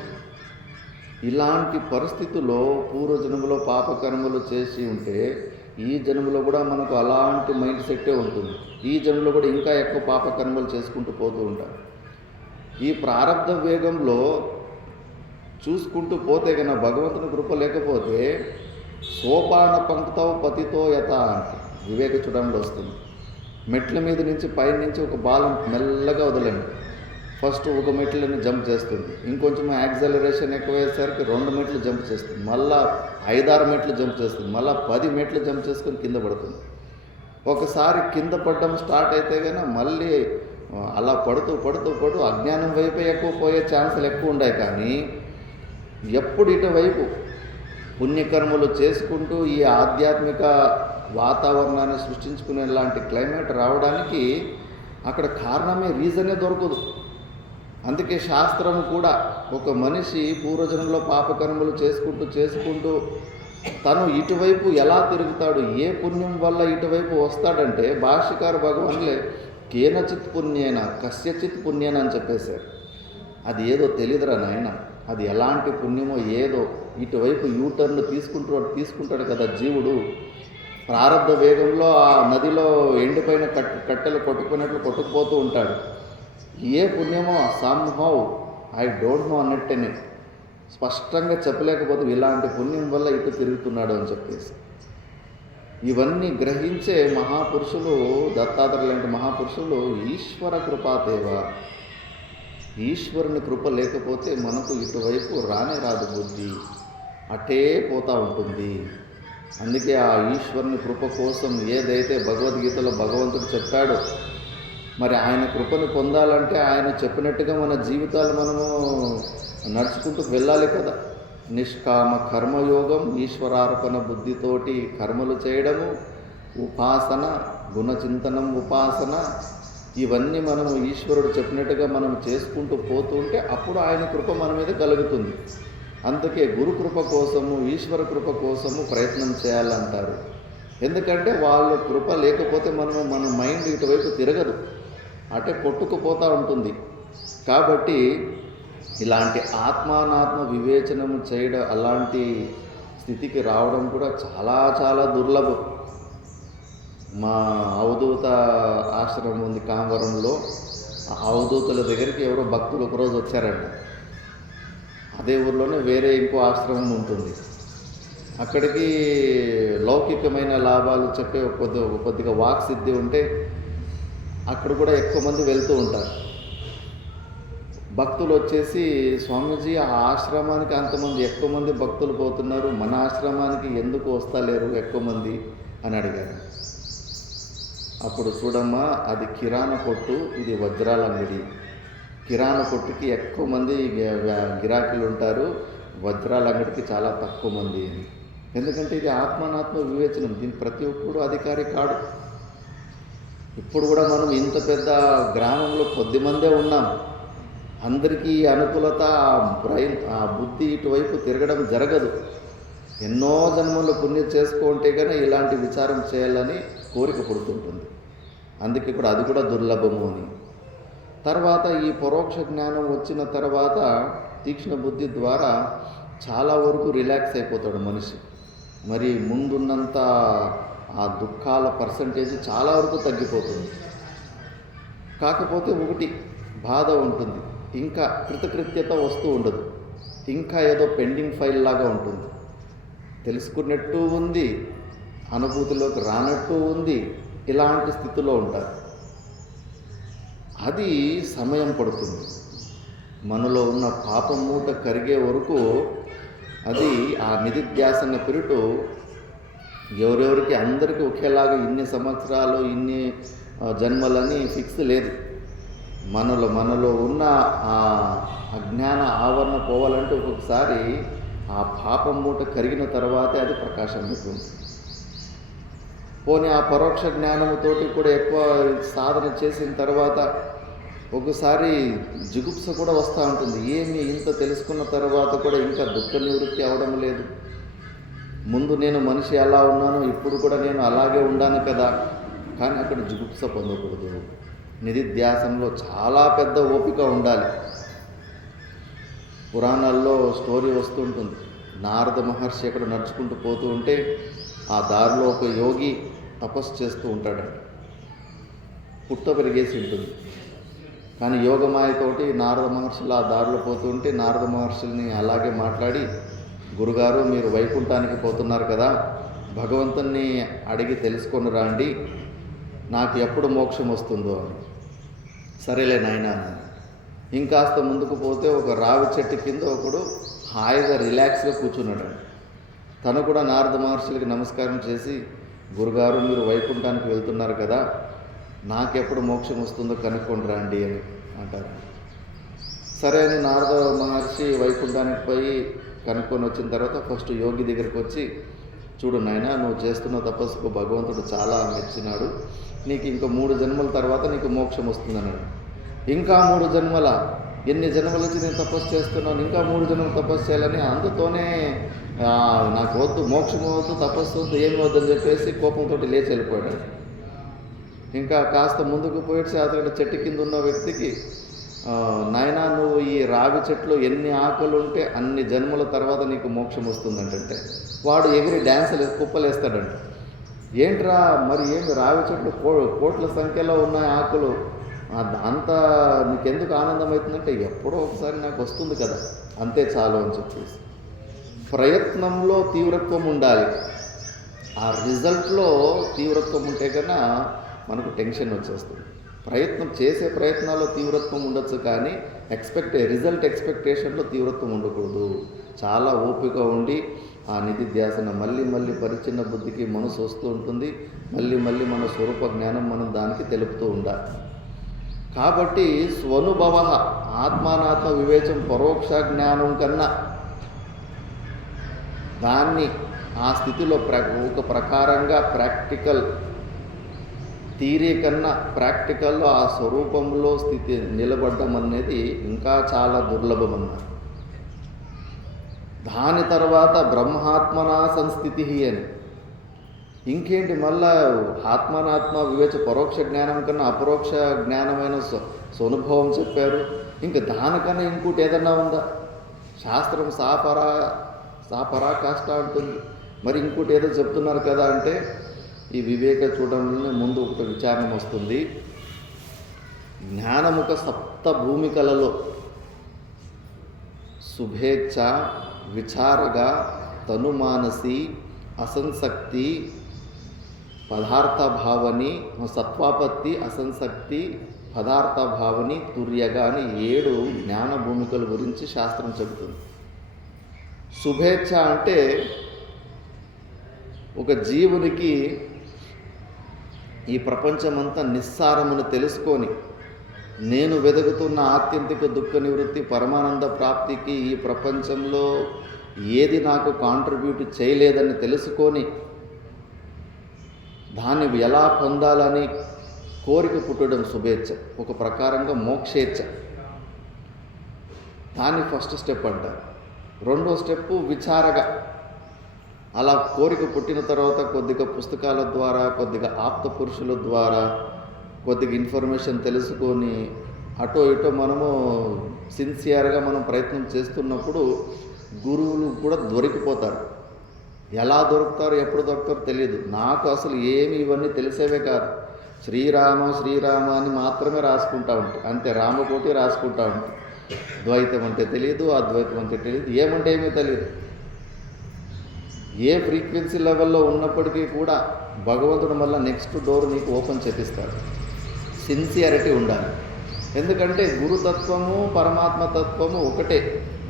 ఇలాంటి పరిస్థితుల్లో పూర్వజన్మలో పాపకర్మలు చేసి ఉంటే ఈ జన్మలో కూడా మనకు అలాంటి మైండ్ సెట్టే ఉంటుంది. ఈ జన్మలో కూడా ఇంకా ఎక్కువ పాపకర్మలు చేసుకుంటూ పోతూ ఉంటాం. ఈ ప్రారబ్ధ వేగంలో చూసుకుంటూ పోతే కన్నా భగవంతుని కృప లేకపోతే సోపాన పంక్తౌ పతితో యత అంటే వివేక చూడంలో వస్తుంది. మెట్ల మీద నుంచి పైనుంచి ఒక బాలం మెల్లగా వదలండి. ఫస్ట్ ఒక మెట్లని జంప్ చేస్తుంది, ఇంకొంచెం యాక్సలరేషన్ ఎక్కువయ్యేసరికి 2 మెట్లు జంప్ చేస్తుంది, మళ్ళీ 5-6 మెట్లు జంప్ చేస్తుంది, మళ్ళీ 10 మెట్లు జంప్ చేసుకొని కింద పడుతుంది. ఒకసారి కింద పడడం స్టార్ట్ అయితే కన్నా మళ్ళీ అలా పడుతూ అజ్ఞానం వైపే ఎక్కువ పోయే ఛాన్సులు ఎక్కువ ఉన్నాయి. కానీ ఎప్పుడు ఇటువైపు పుణ్యకర్మలు చేసుకుంటూ ఈ ఆధ్యాత్మిక వాతావరణాన్ని సృష్టించుకునే లాంటి క్లైమేట్ రావడానికి అక్కడ కారణమే రీజనే దొరకదు. అందుకే శాస్త్రం కూడా ఒక మనిషి పూర్వజన్మలో పాపకర్మలు చేసుకుంటూ తను ఇటువైపు ఎలా తిరుగుతాడు, ఏ పుణ్యం వల్ల ఇటువైపు వస్తాడంటే భాష్యకారు భగవాన్లే కేనచిత్ పుణ్యేన కస్యచిత్ పుణ్యేన అని చెప్పేశారు. అది ఏదో తెలియదురా నాయన, అది ఎలాంటి పుణ్యమో ఏదో ఇటువైపు యూటర్న్ తీసుకుంటాడు కదా జీవుడు. ప్రారబ్ధ వేగంలో ఆ నదిలో ఎండిపోయిన కట్టెలు కొట్టుకుపోతూ ఉంటాడు. ఏ పుణ్యమో సమ్హౌ ఐ డోంట్ నో అన్నట్టేనే స్పష్టంగా చెప్పలేకపోతే ఇలాంటి పుణ్యం వల్ల ఇటు తిరుగుతున్నాడు అని చెప్పేసి ఇవన్నీ గ్రహించే మహాపురుషులు, దత్తాత్రేయులు లాంటి మహాపురుషులు ఈశ్వర కృపాదేవ. ఈశ్వరుని కృప లేకపోతే మనకు ఇటువైపు రాదు బుద్ధి, అటే పోతూ ఉంటుంది. అందుకే ఆ ఈశ్వరుని కృప కోసం ఏదైతే భగవద్గీతలో భగవంతుడు చెప్పాడో, మరి ఆయన కృపను పొందాలంటే ఆయన చెప్పినట్టుగా మన జీవితాలు మనము నడుచుకుంటూ వెళ్ళాలి కదా. నిష్కామ కర్మయోగం, ఈశ్వరార్పణ బుద్ధితోటి కర్మలు చేయడము, ఉపాసన, గుణచింతనం, ఉపాసన, ఇవన్నీ మనము ఈశ్వరుడు చెప్పినట్టుగా మనం చేసుకుంటూ పోతుంటే అప్పుడు ఆయన కృప మన మీద కలుగుతుంది. అందుకే గురు కృప కోసము, ఈశ్వర కృప కోసము ప్రయత్నం చేయాలంటారు. ఎందుకంటే వాళ్ళ కృప లేకపోతే మన మైండ్ ఇటువైపు తిరగదు, అటే కొట్టుకుపోతూ ఉంటుంది. కాబట్టి ఇలాంటి ఆత్మానాత్మ వివేచనము చేయడం, అలాంటి స్థితికి రావడం కూడా చాలా చాలా దుర్లభం. మా అవధూత ఆశ్రమం ఉంది కామవరంలో. ఆ అవధూతుల దగ్గరికి ఎవరో భక్తులు ఒకరోజు వచ్చారంట. అదే ఊర్లోనే వేరే ఇంకో ఆశ్రమం ఉంటుంది. అక్కడికి లౌకికమైన లాభాలు చెప్పే కొద్దిగా వాక్సిద్ధి ఉంటే అక్కడ కూడా ఎక్కువ మంది వెళ్తూ ఉంటారు. భక్తులు వచ్చేసి, స్వామీజీ ఆ ఆశ్రమానికి అంతమంది ఎక్కువ మంది భక్తులు పోతున్నారు, మన ఆశ్రమానికి ఎందుకు వస్తలేరు ఎక్కువ మంది అని అడిగారు. అప్పుడు చూడమ్మా, అది కిరాణా కొట్టు, ఇది వజ్రాల అంగడి. కిరాణా కొట్టుకి ఎక్కువ మంది గిరాకీలు ఉంటారు, వజ్రాల అంగడికి చాలా తక్కువ మంది. ఎందుకంటే ఇది ఆత్మానాత్మ వివేచనం, దీనికి ప్రతి ఒక్కడు అధికారి కాడు. ఇప్పుడు కూడా మనం ఇంత పెద్ద గ్రామంలో కొద్దిమందే ఉన్నాం, అందరికీ అనుకూలత, బ్రెయిన్, ఆ బుద్ధి ఇటువైపు తిరగడం జరగదు. ఎన్నో జన్మలు పుణ్యం చేసుకుంటే కానీ ఇలాంటి విచారం చేయాలని కోరిక పుడుతుంటుంది. అందుకే కూడా అది కూడా దుర్లభము అని. తర్వాత ఈ పరోక్ష జ్ఞానం వచ్చిన తర్వాత తీక్ష్ణ బుద్ధి ద్వారా చాలా వరకు రిలాక్స్ అయిపోతాడు మనిషి. మరి ముందున్నంత ఆ దుఃఖాల పర్సంటేజ్ చాలా వరకు తగ్గిపోతుంది. కాకపోతే ఒకటి బాధ ఉంటుంది, ఇంకా కృతకృత్యత వస్తూ ఉండదు, ఇంకా ఏదో పెండింగ్ ఫైల్ లాగా ఉంటుంది. తెలుసుకున్నట్టు ఉంది, అనుభూతిలోకి రానట్టు ఉంది, ఇలాంటి స్థితిలో ఉంటారు. అది సమయం పడుతుంది. మనలో ఉన్న పాపం మూట కరిగే వరకు అది ఆ నిధిధ్యాసన పెరుటు ఎవరెవరికి అందరికీ ఒకేలాగా ఇన్ని సంవత్సరాలు ఇన్ని జన్మలని ఫిక్స్ లేదు. మనలో ఉన్న ఆ అజ్ఞాన ఆవరణ పోవాలంటే ఒక్కొక్కసారి ఆ పాపం మూట కరిగిన తర్వాతే అది ప్రకాశం ఉంటుంది. పోనీ ఆ పరోక్ష జ్ఞానంతోటి కూడా ఎక్కువ సాధన చేసిన తర్వాత ఒకసారి జిగుప్స కూడా వస్తూ ఉంటుంది. ఏమి ఇంత తెలుసుకున్న తర్వాత కూడా ఇంకా దుఃఖ నివృత్తి అవడం లేదు. ముందు నేను మనిషి ఎలా ఉన్నానో ఇప్పుడు కూడా నేను అలాగే ఉండాను కదా. కానీ అక్కడ జిగుప్స పొందకూడదు. నిధిధ్యాసంలో చాలా పెద్ద ఓపిక ఉండాలి. పురాణాల్లో స్టోరీ వస్తుంటుంది. నారద మహర్షి అక్కడ నడుచుకుంటూ పోతూ ఉంటే ఆ దారిలో ఒక యోగి తపస్సు చేస్తూ ఉంటాడంట. పుట్ట పెరిగేసి ఉంటుంది. కానీ యోగమాయతోటి నారద మహర్షులు ఆ దారిలో పోతూ ఉంటే నారద మహర్షుల్ని అలాగే మాట్లాడి, గురుగారు మీరు వైకుంఠానికి పోతున్నారు కదా, భగవంతుణ్ణి అడిగి తెలుసుకొని రాండి, నాకు ఎప్పుడు మోక్షం వస్తుందో అని. సరేలే నాయనా. ఇంకాస్త ముందుకు పోతే ఒక రావి చెట్టు కింద ఒకడు హాయిగా రిలాక్స్గా కూర్చున్నాడు. తను కూడా నారద మహర్షులకి నమస్కారం చేసి, గురుగారు మీరు వైకుంఠానికి వెళ్తున్నారు కదా, నాకెప్పుడు మోక్షం వస్తుందో కనుక్కొని రండి అని అంటారు. సరే అని నారద మహర్షి వైకుంఠానికి పోయి కనుక్కొని వచ్చిన తర్వాత ఫస్ట్ యోగి దగ్గరికి వచ్చి, చూడు నాయనా, నువ్వు చేస్తున్న తపస్సుకు భగవంతుడు చాలా మెచ్చినాడు, నీకు ఇంకా 3 జన్మల తర్వాత నీకు మోక్షం వస్తుందన్నాడు. ఇంకా 3 జన్మల? ఎన్ని జన్మల నుంచి నేను తపస్సు చేస్తున్నాను, ఇంకా 3 జన్మలు తపస్సు చేయాలని, అందుతోనే నాకు వద్దు, మోక్షం వద్దు, తపస్సు వద్దు, ఏమి వద్దని చెప్పేసి కోపంతో లేచి వెళ్ళిపోయాడు. ఇంకా కాస్త ముందుకు పోయేసి అతడు చెట్టు కింద ఉన్న వ్యక్తికి, నాయనా నువ్వు ఈ రావి చెట్లు ఎన్ని ఆకులు ఉంటే అన్ని జన్మల తర్వాత నీకు మోక్షం వస్తుందంటే వాడు ఎగిరి డ్యాన్సులు కుప్పలేస్తాడంట. ఏంట్రా మరి ఏమి రావి చెట్లు కోట్ల సంఖ్యలో ఉన్నాయి ఆకులు, అంత నీకెందుకు ఆనందం అవుతుందంటే ఎప్పుడో ఒకసారి నాకు వస్తుంది కదా, అంతే చాలు అని చెప్పేసి. ప్రయత్నంలో తీవ్రత్వం ఉండాలి. ఆ రిజల్ట్లో తీవ్రత్వం ఉంటే కన్నా మనకు టెన్షన్ వచ్చేస్తుంది. చేసే ప్రయత్నాల్లో తీవ్రత్వం ఉండొచ్చు, కానీ రిజల్ట్ ఎక్స్పెక్టేషన్లో తీవ్రత్వం ఉండకూడదు. చాలా ఓపిక ఉండి ఆ నిధిధ్యాసన మళ్ళీ పరిచ్ఛిన్న బుద్ధికి మనసు వస్తూ ఉంటుంది. మళ్ళీ మన స్వరూప జ్ఞానం మనం దానికి తెలుపుతూ ఉండాలి. కాబట్టి స్వనుభవ ఆత్మానాత్మ వివేచం పరోక్ష జ్ఞానం కన్నా దాన్ని ఆ స్థితిలో ఒక ప్రకారంగా ప్రాక్టికల్ థియరీ కన్నా ప్రాక్టికల్లో ఆ స్వరూపంలో స్థితి నిలబడడం అనేది ఇంకా చాలా దుర్లభం అన్నారు. దాని తర్వాత బ్రహ్మాత్మనా సంస్థితి అని ఇంకేంటి, మళ్ళా ఆత్మానాత్మ వివేచ పరోక్ష జ్ఞానం కన్నా అపరోక్ష జ్ఞానమైన స్వనుభవం చెప్పారు. ఇంకా దానికన్నా ఇంకోటి ఏదన్నా ఉందా? శాస్త్రం సాపరాకాష్ట అంటుంది. మరి ఇంకోటి ఏదో చెప్తున్నారు కదా అంటే ఈ వివేక చూడంలోనే ముందు ఒక విచారం వస్తుంది. జ్ఞానముఖ 7 భూమికలలో శుభేచ్ఛ, విచారగా, తనుమానసి, అసంసక్తి, పదార్థ భావని, సత్వాపత్తి, అసంసక్తి, పదార్థ భావని, తుర్యగా అని 7 జ్ఞాన భూమికల గురించి శాస్త్రం చెబుతుంది. శుభేచ్ఛ అంటే ఒక జీవునికి ఈ ప్రపంచమంతా నిస్సారమని తెలుసుకొని నేను వెతుకుతున్న ఆత్యంతిక దుఃఖ నివృత్తి పరమానంద ప్రాప్తికి ఈ ప్రపంచంలో ఏది నాకు కాంట్రిబ్యూట్ చేయలేదని తెలుసుకొని దాన్ని ఎలా పొందాలని కోరిక పుట్టడం శుభేచ్ఛ. ఒక ప్రకారంగా మోక్షేచ్ఛ. దాన్ని ఫస్ట్ స్టెప్ అంటారు. రెండో స్టెప్పు విచారగా. అలా కోరిక పుట్టిన తర్వాత కొద్దిగా పుస్తకాల ద్వారా, కొద్దిగా ఆప్త పురుషుల ద్వారా, కొద్దిగా ఇన్ఫర్మేషన్ తెలుసుకొని అటో ఇటో మనము సిన్సియర్గా మనం ప్రయత్నం చేస్తున్నప్పుడు గురువులు కూడా దొరికిపోతారు. ఎలా దొరుకుతారు, ఎప్పుడు దొరుకుతారో తెలియదు. నాకు అసలు ఏమి ఇవన్నీ తెలిసేవే కాదు. శ్రీరామ శ్రీరామ అని మాత్రమే రాసుకుంటా ఉంటాయి, అంతే. రామకోటి రాసుకుంటా ఉంటాయి. ద్వైతం అంటే తెలియదు, అద్వైతం అంటే తెలియదు, ఏమంటే ఏమీ తెలియదు. ఏ ఫ్రీక్వెన్సీ లెవెల్లో ఉన్నప్పటికీ కూడా భగవంతుడు మళ్ళీ నెక్స్ట్ డోర్ నీకు ఓపెన్ చేపిస్తాడు. సిన్సియారిటీ ఉండాలి. ఎందుకంటే గురుతత్వము పరమాత్మతత్వము ఒకటే,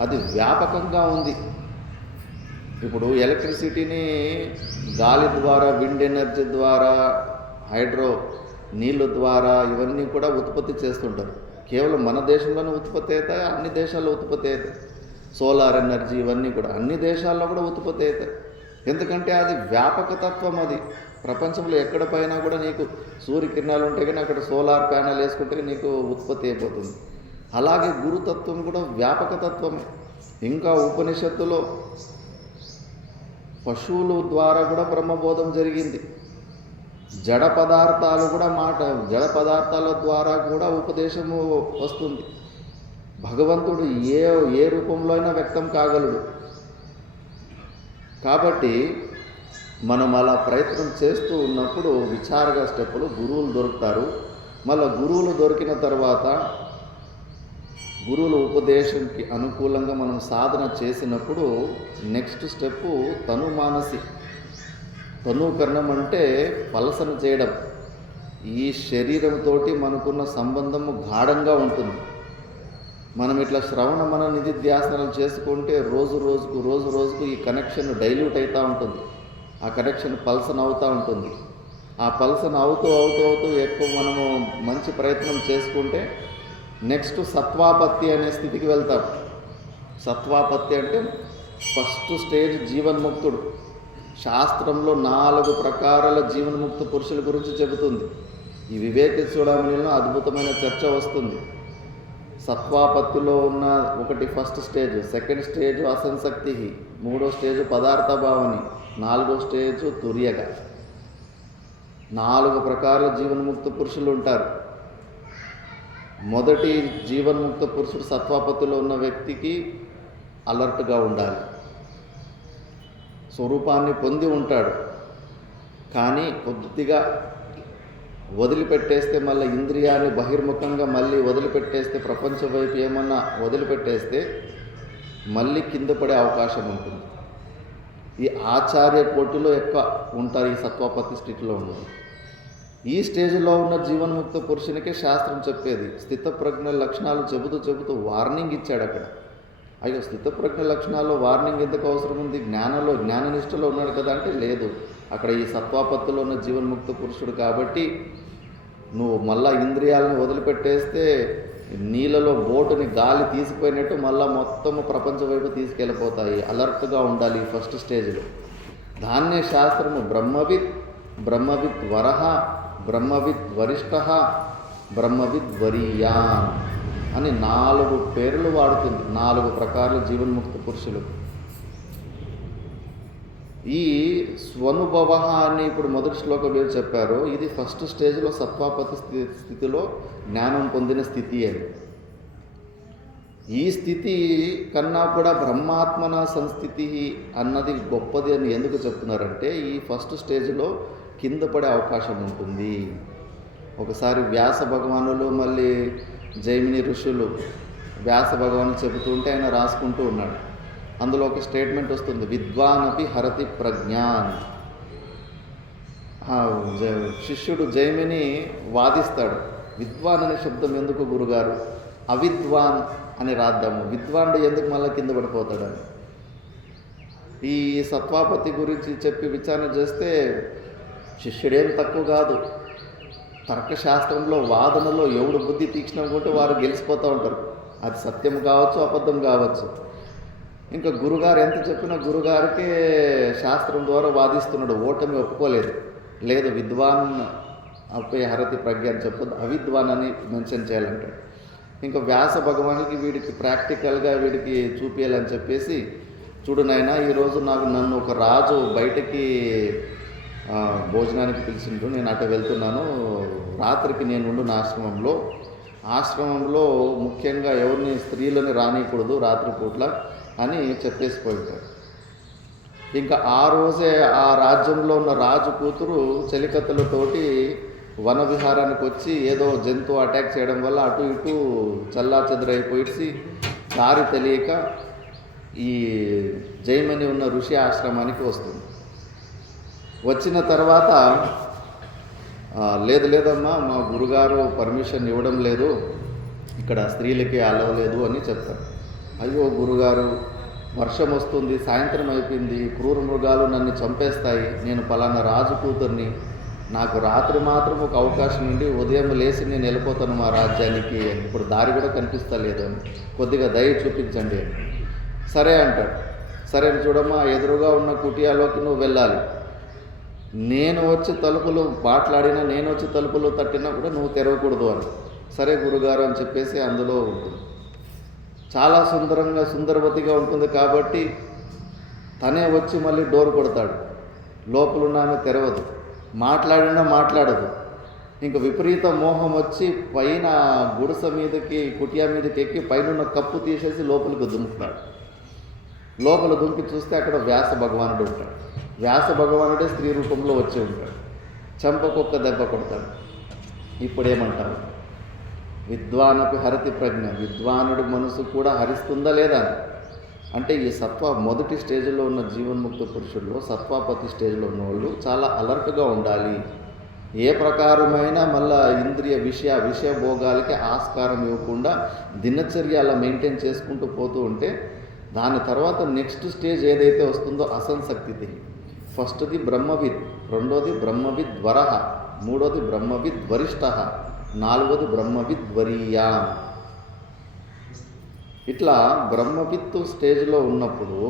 అది వ్యాపకంగా ఉంది. ఇప్పుడు ఎలక్ట్రిసిటీని గాలి ద్వారా, విండ్ ఎనర్జీ ద్వారా, హైడ్రో నీళ్ళ ద్వారా ఇవన్నీ కూడా ఉత్పత్తి చేస్తుంటారు. కేవలం మన దేశంలోనే ఉత్పత్తి అవుతాయి, అన్ని దేశాల్లో ఉత్పత్తి అవుతాయి. సోలార్ ఎనర్జీ ఇవన్నీ కూడా అన్ని దేశాల్లో కూడా ఉత్పత్తి అవుతాయి. ఎందుకంటే అది వ్యాపకతత్వం. అది ప్రపంచంలో ఎక్కడ పైన కూడా నీకు సూర్యకిరణాలు ఉంటే కానీ అక్కడ సోలార్ ప్యానెల్ వేసుకుంటే నీకు ఉత్పత్తి అయిపోతుంది. అలాగే గురుతత్వం కూడా వ్యాపకతత్వమే. ఇంకా ఉపనిషత్తులో పశువుల ద్వారా కూడా బ్రహ్మబోధం జరిగింది. జడ పదార్థాల ద్వారా కూడా ఉపదేశము వస్తుంది. భగవంతుడు ఏ రూపంలో అయినా వ్యక్తం కాగలడు. కాబట్టి మనం అలా ప్రయత్నం చేస్తూ ఉన్నప్పుడు విచారగా స్టెప్పులు గురువులు దొరుకుతారు. మళ్ళీ గురువులు దొరికిన తర్వాత గురువుల ఉపదేశంకి అనుకూలంగా మనం సాధన చేసినప్పుడు నెక్స్ట్ స్టెప్పు తనుమానసి. తనుకరణం అంటే పలసన చేయడం. ఈ శరీరంతో మనకున్న సంబంధము గాఢంగా ఉంటుంది. మనం ఇట్లా శ్రవణ మన నిధిధ్యాసనాలు చేసుకుంటే రోజు రోజుకు ఈ కనెక్షన్ డైల్యూట్ అవుతూ ఉంటుంది. ఆ కనెక్షన్ పల్సన్ అవుతూ ఉంటుంది. ఆ పల్సన్ అవుతూ ఎక్కువ మనము మంచి ప్రయత్నం చేసుకుంటే నెక్స్ట్ సత్వాపత్తి అనే స్థితికి వెళ్తాం. సత్వాపత్తి అంటే ఫస్ట్ స్టేజ్ జీవన్ముక్తుడు. శాస్త్రంలో 4 ప్రకారాల జీవన్ముక్త పురుషుల గురించి చెబుతుంది. ఈ వివేక చూడమనిలో అద్భుతమైన చర్చ వస్తుంది. సత్వాపత్తిలో ఉన్న ఒకటి ఫస్ట్ స్టేజ్, సెకండ్ స్టేజ్ అసంశక్తి, 3వ స్టేజ్ పదార్థ భావని, 4వ స్టేజ్ తుర్యగా. 4 ప్రకారాల జీవన్ముక్త పురుషులు ఉంటారు. మొదటి జీవన్ముక్త పురుషుడు సత్వాపత్తిలో ఉన్న వ్యక్తికి అలర్ట్గా ఉండాలి. స్వరూపాన్ని పొంది ఉంటాడు, కానీ కొద్దిగా వదిలిపెట్టేస్తే, మళ్ళీ ఇంద్రియాన్ని బహిర్ముఖంగా మళ్ళీ వదిలిపెట్టేస్తే, ప్రపంచం వైపు ఏమన్నా వదిలిపెట్టేస్తే మళ్ళీ కింద పడే అవకాశం ఉంటుంది. ఈ ఆచార్య కోటిలో ఎక్కువ ఉంటారు ఈ సత్వాపత్తి స్థితిలో ఉన్నది. ఈ స్టేజ్లో ఉన్న జీవన్ముక్త పురుషునికే శాస్త్రం చెప్పేది. స్థితప్రజ్ఞ లక్షణాలు చెబుతూ వార్నింగ్ ఇచ్చాడు అక్కడ. అయ్యో, స్థితప్రజ్ఞ లక్షణాల్లో వార్నింగ్ ఎందుకు అవసరం ఉంది? జ్ఞాననిష్టలో ఉన్నాడు కదా అంటే లేదు, అక్కడ ఈ సత్వాపత్తిలో ఉన్న జీవన్ముక్త పురుషుడు కాబట్టి నువ్వు మళ్ళా ఇంద్రియాలను వదిలిపెట్టేస్తే నీళ్ళలో బోటుని గాలి తీసిపోయినట్టు మళ్ళీ మొత్తము ప్రపంచం వైపు తీసుకెళ్ళిపోతాయి. అలర్ట్గా ఉండాలి ఈ ఫస్ట్ స్టేజ్లో. దాన్నే శాస్త్రము బ్రహ్మవిత్ వరహ, బ్రహ్మవిత్ వరిష్ఠ, బ్రహ్మవిద్ వరీయాన్ అని 4 పేర్లు వాడుతుంది. 4 ప్రకారాల జీవన్ముక్త పురుషులు. ఈ స్వనుభవ అని ఇప్పుడు మొదటి శ్లోకంలో చెప్పారు. ఇది ఫస్ట్ స్టేజ్లో సత్వాపత్తి స్థితిలో జ్ఞానం పొందిన స్థితి అని. ఈ స్థితి కన్నా కూడా బ్రహ్మాత్మన సంస్థితి అన్నది గొప్పది అని ఎందుకు చెప్తున్నారంటే, ఈ ఫస్ట్ స్టేజ్లో కింద పడే అవకాశం ఉంటుంది. ఒకసారి వ్యాస భగవానులు మళ్ళీ జైమిని ఋషులు వ్యాస భగవాను చెబుతూ ఉంటే ఆయన రాసుకుంటూ ఉన్నాడు. అందులో ఒక స్టేట్మెంట్ వస్తుంది, విద్వానపి హరతి ప్రజ్ఞాన్. శిష్యుడు జైమిని వాదిస్తాడు, విద్వాన్ అనే శబ్దం ఎందుకు గురుగారు, అవిద్వాన్ అని రాద్దాము, విద్వానుడు ఎందుకు మళ్ళీ కింద పడిపోతాడని. ఈ సత్వాపత్తి గురించి చెప్పి విచారణ చేస్తే శిష్యుడేం తక్కువ కాదు. తర్కశాస్త్రంలో వాదనలో ఎవడు బుద్ధి తీక్షణంగా ఉంటే వారు గెలిచిపోతూ ఉంటారు. అది సత్యం కావచ్చు, అబద్ధం కావచ్చు. ఇంకా గురుగారు ఎంత చెప్పినా గురుగారికే శాస్త్రం ద్వారా వాదిస్తున్నాడు, ఓటమి ఒప్పుకోలేదు. లేదు, విద్వాన్ అపై హరతి ప్రజ్ఞ అని చెప్పొద్దు, అవిద్వాన్ అని మెన్షన్ చేయాలంటాడు. ఇంకా వ్యాస భగవానికి వీడికి ప్రాక్టికల్గా వీడికి చూపించాలని చెప్పేసి చూడు నాయనా, ఈరోజు నన్ను ఒక రాజు బయటకి భోజనానికి పిలిచిండ్రు, నేను అటు వెళ్తున్నాను, రాత్రికి నేను ఉండు నా ఆశ్రమంలో ముఖ్యంగా ఎవరిని స్త్రీలని రానియకూడదు రాత్రిపూట్ల అని చెప్పేసిపోయింటారు. ఇంకా ఆ రోజే ఆ రాజ్యంలో ఉన్న రాజు కూతురు చెలికత్తెలతోటి వన విహారానికి వచ్చి ఏదో జంతువు అటాక్ చేయడం వల్ల అటు ఇటు చల్లా చెదరైపోయి దారి తెలియక ఈ జైమని ఉన్న ఋషి ఆశ్రమానికి వస్తుంది. వచ్చిన తర్వాత లేదమ్మా, మా గురుగారు పర్మిషన్ ఇవ్వడం లేదు, ఇక్కడ స్త్రీలకి అలవలేదు అని చెప్తారు. అయ్యో గురుగారు, వర్షం వస్తుంది, సాయంత్రం అయిపోయింది, క్రూర మృగాలు నన్ను చంపేస్తాయి, నేను పలానా రాజు కూతుర్ని, నాకు రాత్రి మాత్రం ఒక అవకాశం ఉండి ఉదయం లేచి నేను వెళ్ళిపోతాను మా రాజ్యానికి, ఇప్పుడు దారి కూడా కనిపిస్తలేదు అని, కొద్దిగా దయ చూపించండి అని. సరే అంటాడు. సరే చూడమ్మా, ఎదురుగా ఉన్న కుటియాలోకి నువ్వు వెళ్ళాలి, నేను వచ్చి తలుపులు మాట్లాడినా, నేను వచ్చి తలుపులు తట్టినా కూడా నువ్వు తెరవకూడదు అని. సరే గురుగారు అని చెప్పేసి అందులో ఉంటుంది. చాలా సుందరవతిగా ఉంటుంది కాబట్టి తనే వచ్చి మళ్ళీ డోర్ కొడతాడు. లోపలున్న ఆమె తెరవదు, మాట్లాడినా మాట్లాడదు. ఇంకా విపరీత మోహం వచ్చి పైన గుడిస మీదకి కుటియా మీదకి ఎక్కి పైన కప్పు తీసేసి లోపలికి దుంకుతాడు. లోపల దుంకి చూస్తే అక్కడ వ్యాస భగవానుడు ఉంటాడు. వ్యాస భగవానుడే స్త్రీ రూపంలో వచ్చి ఉంటాడు. చంపకొక్క దెబ్బ కొడతాడు. ఇప్పుడేమంటారు? విద్వానకు హరతి ప్రజ్ఞ, విద్వానుడి మనసు కూడా హరిస్తుందా లేదా అంటే, ఈ సత్వ మొదటి స్టేజ్లో ఉన్న జీవన్ముక్త పురుషుల్లో సత్వాపతి స్టేజ్లో ఉన్నవాళ్ళు చాలా అలర్ట్గా ఉండాలి. ఏ ప్రకారమైన మళ్ళా ఇంద్రియ విషయ భోగాలకి ఆస్కారం ఇవ్వకుండా దినచర్య అలా మెయింటైన్ చేసుకుంటూ పోతూ ఉంటే దాని తర్వాత నెక్స్ట్ స్టేజ్ ఏదైతే వస్తుందో అసంసక్తి. ఫస్ట్ది బ్రహ్మవిద్, రెండోది బ్రహ్మవిద్ వరహ, మూడోది బ్రహ్మవిద్ వరిష్ఠ, నాలుగోది బ్రహ్మవిద్ వరీయా. ఇట్లా బ్రహ్మవిత్తు స్టేజ్లో ఉన్నప్పుడు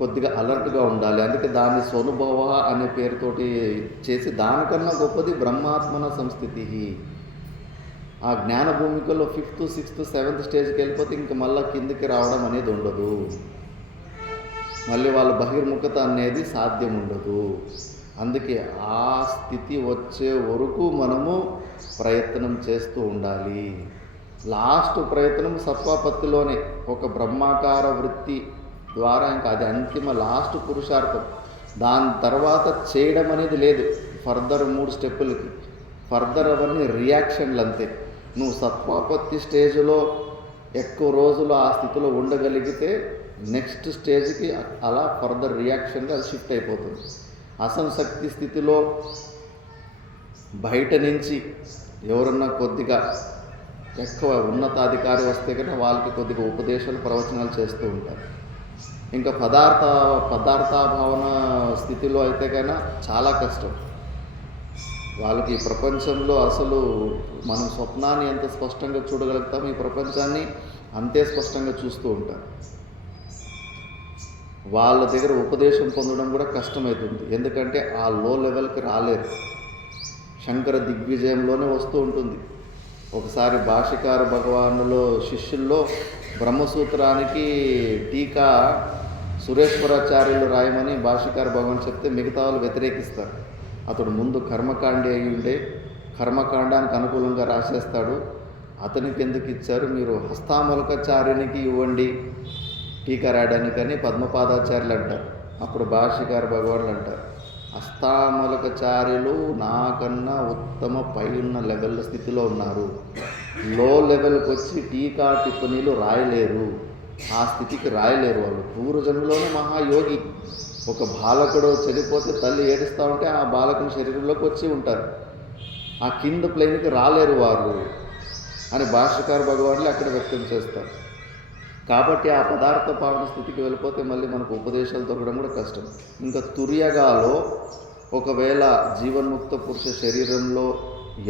కొద్దిగా అలర్ట్గా ఉండాలి. అందుకే దాన్ని స్వనుభవ అనే పేరుతోటి చేసి, దానికన్నా గొప్పది బ్రహ్మాత్మన సంస్థితి. ఆ జ్ఞాన భూమికలో 5th, 6th, 7th స్టేజ్కి వెళ్ళిపోతే ఇంకా మళ్ళీ కిందికి రావడం అనేది ఉండదు. మళ్ళీ వాళ్ళ బహిర్ముఖత అనేది సాధ్యం ఉండదు. అందుకే ఆ స్థితి వచ్చే వరకు మనము ప్రయత్నం చేస్తూ ఉండాలి. లాస్ట్ ప్రయత్నం సత్వాపత్తిలోనే ఒక బ్రహ్మాకార వృత్తి ద్వారా ఇంకా అది అంతిమ లాస్ట్ పురుషార్థం. దాని తర్వాత చేయడం అనేది లేదు. ఫర్దర్ 3 స్టెప్పులకి ఫర్దర్ అవన్నీ రియాక్షన్లు అంతే. నువ్వు సత్వాపత్తి స్టేజ్లో ఎక్కువ రోజులు ఆ స్థితిలో ఉండగలిగితే నెక్స్ట్ స్టేజ్కి అలా ఫర్దర్ రియాక్షన్గా అది షిఫ్ట్ అయిపోతుంది. అసంశక్తి స్థితిలో బయట నుంచి ఎవరన్నా కొద్దిగా ఎక్కువ ఉన్నతాధికారి వస్తే కన్నా వాళ్ళకి కొద్దిగా ఉపదేశాలు ప్రవచనాలు చేస్తూ ఉంటారు. ఇంకా పదార్థాభావన స్థితిలో అయితే కన్నా చాలా కష్టం. వాళ్ళకి ఈ ప్రపంచంలో అసలు మనం స్వప్నాన్ని ఎంత స్పష్టంగా చూడగలుగుతాం, ఈ ప్రపంచాన్ని అంతే స్పష్టంగా చూస్తూ ఉంటారు. వాళ్ళ దగ్గర ఉపదేశం పొందడం కూడా కష్టమవుతుంది. ఎందుకంటే ఆ లో లెవెల్కి రాలేరు. శంకర దిగ్విజయంలోనే వస్తూ ఉంటుంది. ఒకసారి భాష్యకార భగవానులో శిష్యుల్లో బ్రహ్మసూత్రానికి టీకా సురేశ్వరాచార్యులు రాయమని భాష్యకార భగవాన్ చెప్తే మిగతా వాళ్ళు వ్యతిరేకిస్తారు. అతడు ముందు కర్మకాండి అయి ఉండే కర్మకాండానికి అనుకూలంగా రాసేస్తాడు. అతనికి ఎందుకు ఇచ్చారు, మీరు హస్తామలకాచార్యునికి ఇవ్వండి టీకా రాయడానికని పద్మపాదాచార్యులు అంటారు. అప్పుడు భాష్యకార భగవానులు అంటారు, హస్తామలకాచార్యులు నాకన్నా ఉత్తమ పైన లెవెల్ స్థితిలో ఉన్నారు. లో లెవెల్కి వచ్చి టీకా టిప్పణీలు రాయలేరు, ఆ స్థితికి రాయలేరు. వాళ్ళు పూర్వజన్మలోనే మహాయోగి. ఒక బాలకుడు చనిపోతే తల్లి ఏడుస్తూ ఉంటే ఆ బాలకుని శరీరంలోకి వచ్చి ఉంటారు. ఆ కింద ప్లేన్కి రాలేరు వారు అని భాష్యకార భగవానులు అక్కడ వ్యక్తం చేస్తారు. కాబట్టి ఆ పదార్థ పావన స్థితికి వెళ్ళిపోతే మళ్ళీ మనకు ఉపదేశాలు దొరకడం కూడా కష్టం. ఇంకా తుర్యగాలో ఒకవేళ జీవన్ముక్త పురుష శరీరంలో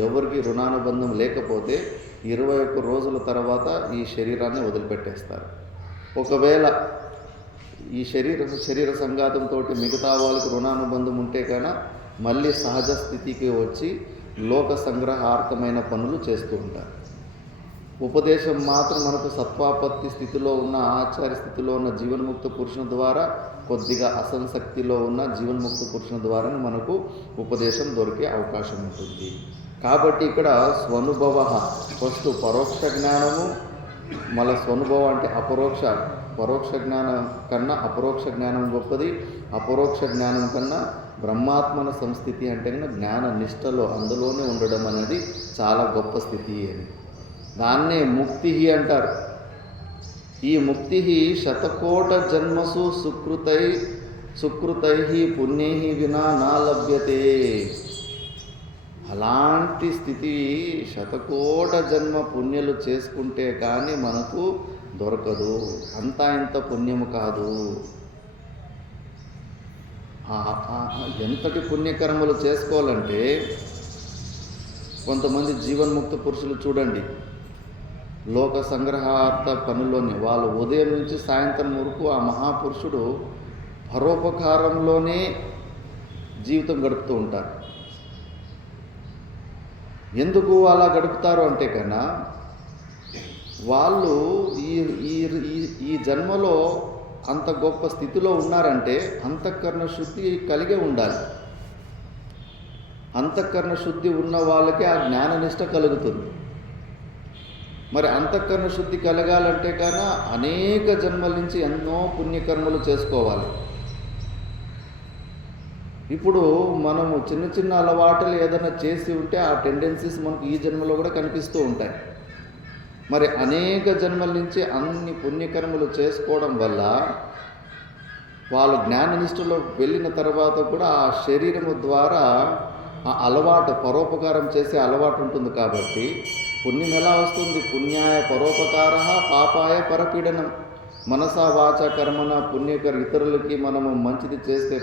ఎవరికి రుణానుబంధం లేకపోతే 21 రోజుల తర్వాత ఈ శరీరాన్ని వదిలిపెట్టేస్తారు. ఒకవేళ ఈ శరీర సంఘాతంతో మిగతా వాళ్ళకి రుణానుబంధం ఉంటే కన్నా మళ్ళీ సహజ స్థితికి వచ్చి లోక సంగ్రహార్థమైన పనులు చేస్తూ ఉంటారు. ఉపదేశం మాత్రం మనకు సత్వాపత్తి స్థితిలో ఉన్న ఆచార్య స్థితిలో ఉన్న జీవన్ముక్త పురుషుని ద్వారా, కొద్దిగా అసంశక్తిలో ఉన్న జీవన్ముక్త పురుషుని ద్వారా మనకు ఉపదేశం దొరికే అవకాశం ఉంటుంది. కాబట్టి ఇక్కడ స్వనుభవ, ఫస్ట్ పరోక్ష జ్ఞానము, మళ్ళీ స్వనుభవం అంటే పరోక్ష జ్ఞానం కన్నా అపరోక్ష జ్ఞానం గొప్పది, అపరోక్ష జ్ఞానం కన్నా బ్రహ్మాత్మన సంస్థితి అంటే జ్ఞాన నిష్టలో అందులోనే ఉండడం అనేది చాలా గొప్ప స్థితి అని. దాన్నే ముక్తి అంటారు. ఈ ముక్తి శతకోట జన్మసు సుకృతై పుణ్యై వినా నా లభ్యతే. అలాంటి స్థితి శతకోట జన్మ పుణ్యలు చేసుకుంటే కానీ మనకు దొరకదు. అంతా ఇంత పుణ్యము కాదు. ఎంతటి పుణ్యకర్మలు చేసుకోవాలంటే, కొంతమంది జీవన్ముక్త పురుషులు చూడండి, లోక సంగ్రహార్థ పనుల్లోనే వాళ్ళు ఉదయం నుంచి సాయంత్రం వరకు ఆ మహాపురుషుడు పరోపకారంలోనే జీవితం గడుపుతూ ఉంటారు. ఎందుకు అలా గడుపుతారు అంటే కన్నా, వాళ్ళు ఈ జన్మలో అంత గొప్ప స్థితిలో ఉన్నారంటే అంతఃకరణ శుద్ధి కలిగే ఉండాలి. అంతఃకరణ శుద్ధి ఉన్న వాళ్ళకి ఆ జ్ఞాననిష్ట కలుగుతుంది. మరి అంతఃకరణ శుద్ధి కలగాలంటే కన్నా అనేక జన్మల నుంచి ఎన్నో పుణ్యకర్మలు చేసుకోవాలి. ఇప్పుడు మనము చిన్న చిన్న అలవాటులు ఏదైనా చేసి ఉంటే ఆ టెండెన్సీస్ మనకు ఈ జన్మలో కూడా కనిపిస్తూ ఉంటాయి. మరి అనేక జన్మల నుంచి అన్ని పుణ్యకర్మలు చేసుకోవడం వల్ల వాళ్ళు జ్ఞాననిష్టలో వెళ్ళిన తర్వాత కూడా ఆ శరీరము ద్వారా ఆ అలవాటు, పరోపకారం చేసే అలవాటు ఉంటుంది. కాబట్టి పుణ్యం ఎలా వస్తుంది? పుణ్యాయ పరోపకార, పాపాయ పరపీడనం. మనసా వాచ కర్మన పుణ్యకర, ఇతరులకి మనము మంచిది చేస్తే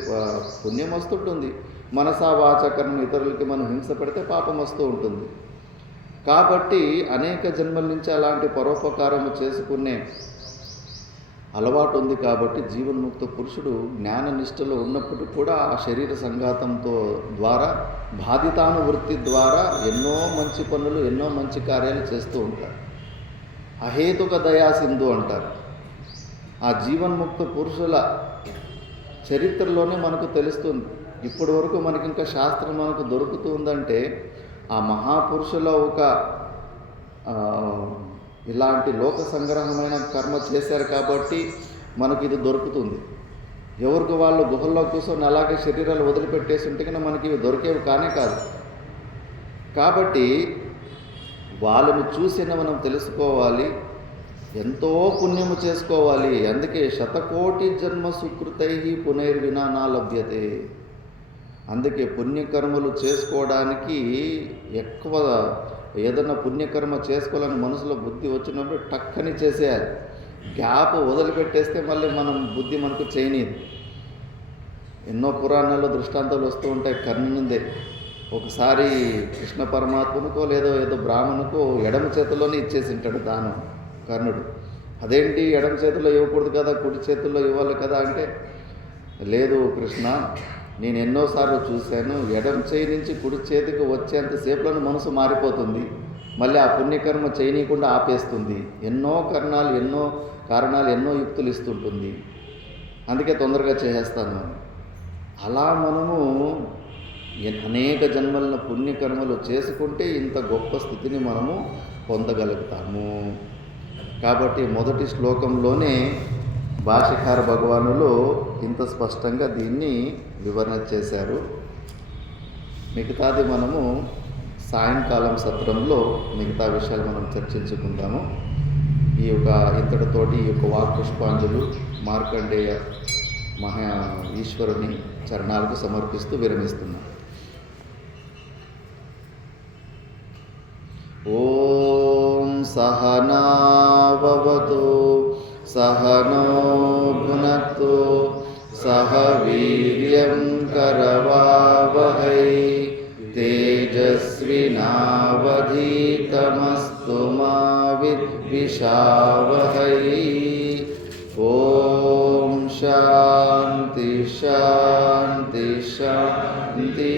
పుణ్యం వస్తుంటుంది. మనసా వాచ కర్మ ఇతరులకి మనం హింస పెడితే పాపం వస్తూ ఉంటుంది. కాబట్టి అనేక జన్మల నుంచి అలాంటి పరోపకారము చేసుకునే అలవాటు ఉంది. కాబట్టి జీవన్ముక్త పురుషుడు జ్ఞాననిష్టలో ఉన్నప్పుడు కూడా ఆ శరీర సంఘాతంతో ద్వారా బాధితానువృత్తి ద్వారా ఎన్నో మంచి పనులు, ఎన్నో మంచి కార్యాలు చేస్తూ ఉంటారు. అహేతుక దయా సింధు అంటారు. ఆ జీవన్ముక్త పురుషుల చరిత్రలోనే మనకు తెలుస్తుంది. ఇప్పటి వరకు మనకి ఇంకా శాస్త్రం మనకు దొరుకుతుందంటే ఆ మహాపురుషుల ఒక ఇలాంటి లోక సంగ్రహమైన కర్మ చేశారు కాబట్టి మనకి ఇది దొరుకుతుంది. ఎవరికి వాళ్ళు గుహల్లో కూర్చొని అలాగే శరీరాలు వదిలిపెట్టేసి ఉంటే కన్నా మనకి ఇవి దొరికేవి కానే కాదు. కాబట్టి వాళ్ళని చూసిన మనం తెలుసుకోవాలి, ఎంతో పుణ్యము చేసుకోవాలి. అందుకే శతకోటి జన్మ సుకృతై పునైర్వినా నా లభ్యతే. అందుకే పుణ్యకర్మలు చేసుకోవడానికి ఎక్కువ ఏదన్నా పుణ్యకర్మ చేసుకోవాలని మనసులో బుద్ధి వచ్చినప్పుడు టక్కని చేసేయాలి. గ్యాప్ వదిలిపెట్టేస్తే మళ్ళీ మనం బుద్ధి మనకు చేయనీదు. ఎన్నో పురాణాల్లో దృష్టాంతాలు వస్తూ ఉంటాయి. కర్ణునిదే ఒకసారి కృష్ణ పరమాత్మనుకో ఏదో బ్రాహ్మణుకో ఎడమ చేతిలోనే ఇచ్చేసి ఉంటాడు దానం కర్ణుడు. అదేంటి ఎడమ చేతిలో ఇవ్వకూడదు కదా, కుడి చేతుల్లో ఇవ్వాలి కదా అంటే, లేదు కృష్ణ, నేను ఎన్నోసార్లు చూశాను, ఎడమ చేయి నుంచి కుడి చేతికి వచ్చేంతసేపులో మనసు మారిపోతుంది, మళ్ళీ ఆ పుణ్యకర్మ చేయనీయకుండా ఆపేస్తుంది. ఎన్నో కారణాలు ఎన్నో యుక్తులు ఇస్తుంటుంది. అందుకే తొందరగా చేసేస్తాను. అలా మనము అనేక జన్మల పుణ్యకర్మలు చేసుకుంటే ఇంత గొప్ప స్థితిని మనము పొందగలుగుతాము. కాబట్టి మొదటి శ్లోకంలోనే భాష్యకార భగవానులు ఇంత స్పష్టంగా దీన్ని వివరణ చేశారు. మిగతాది మనము సాయంకాలం సత్రంలో మిగతా విషయాలు మనం చర్చించుకుందాము. ఇంతటితోటి ఈ యొక్క వాక్పుష్పాంజలు మార్కండేయ ఈశ్వరుని చరణాలకు సమర్పిస్తూ విరమిస్తున్నాం. ఓం సహనా భవతు సహనో భునక్తు సహ వీర్యం కరవావహై తేజస్వినావధీతమస్తు మా విద్విషావహై. ఓం శాంతి శాంతి శాంతి.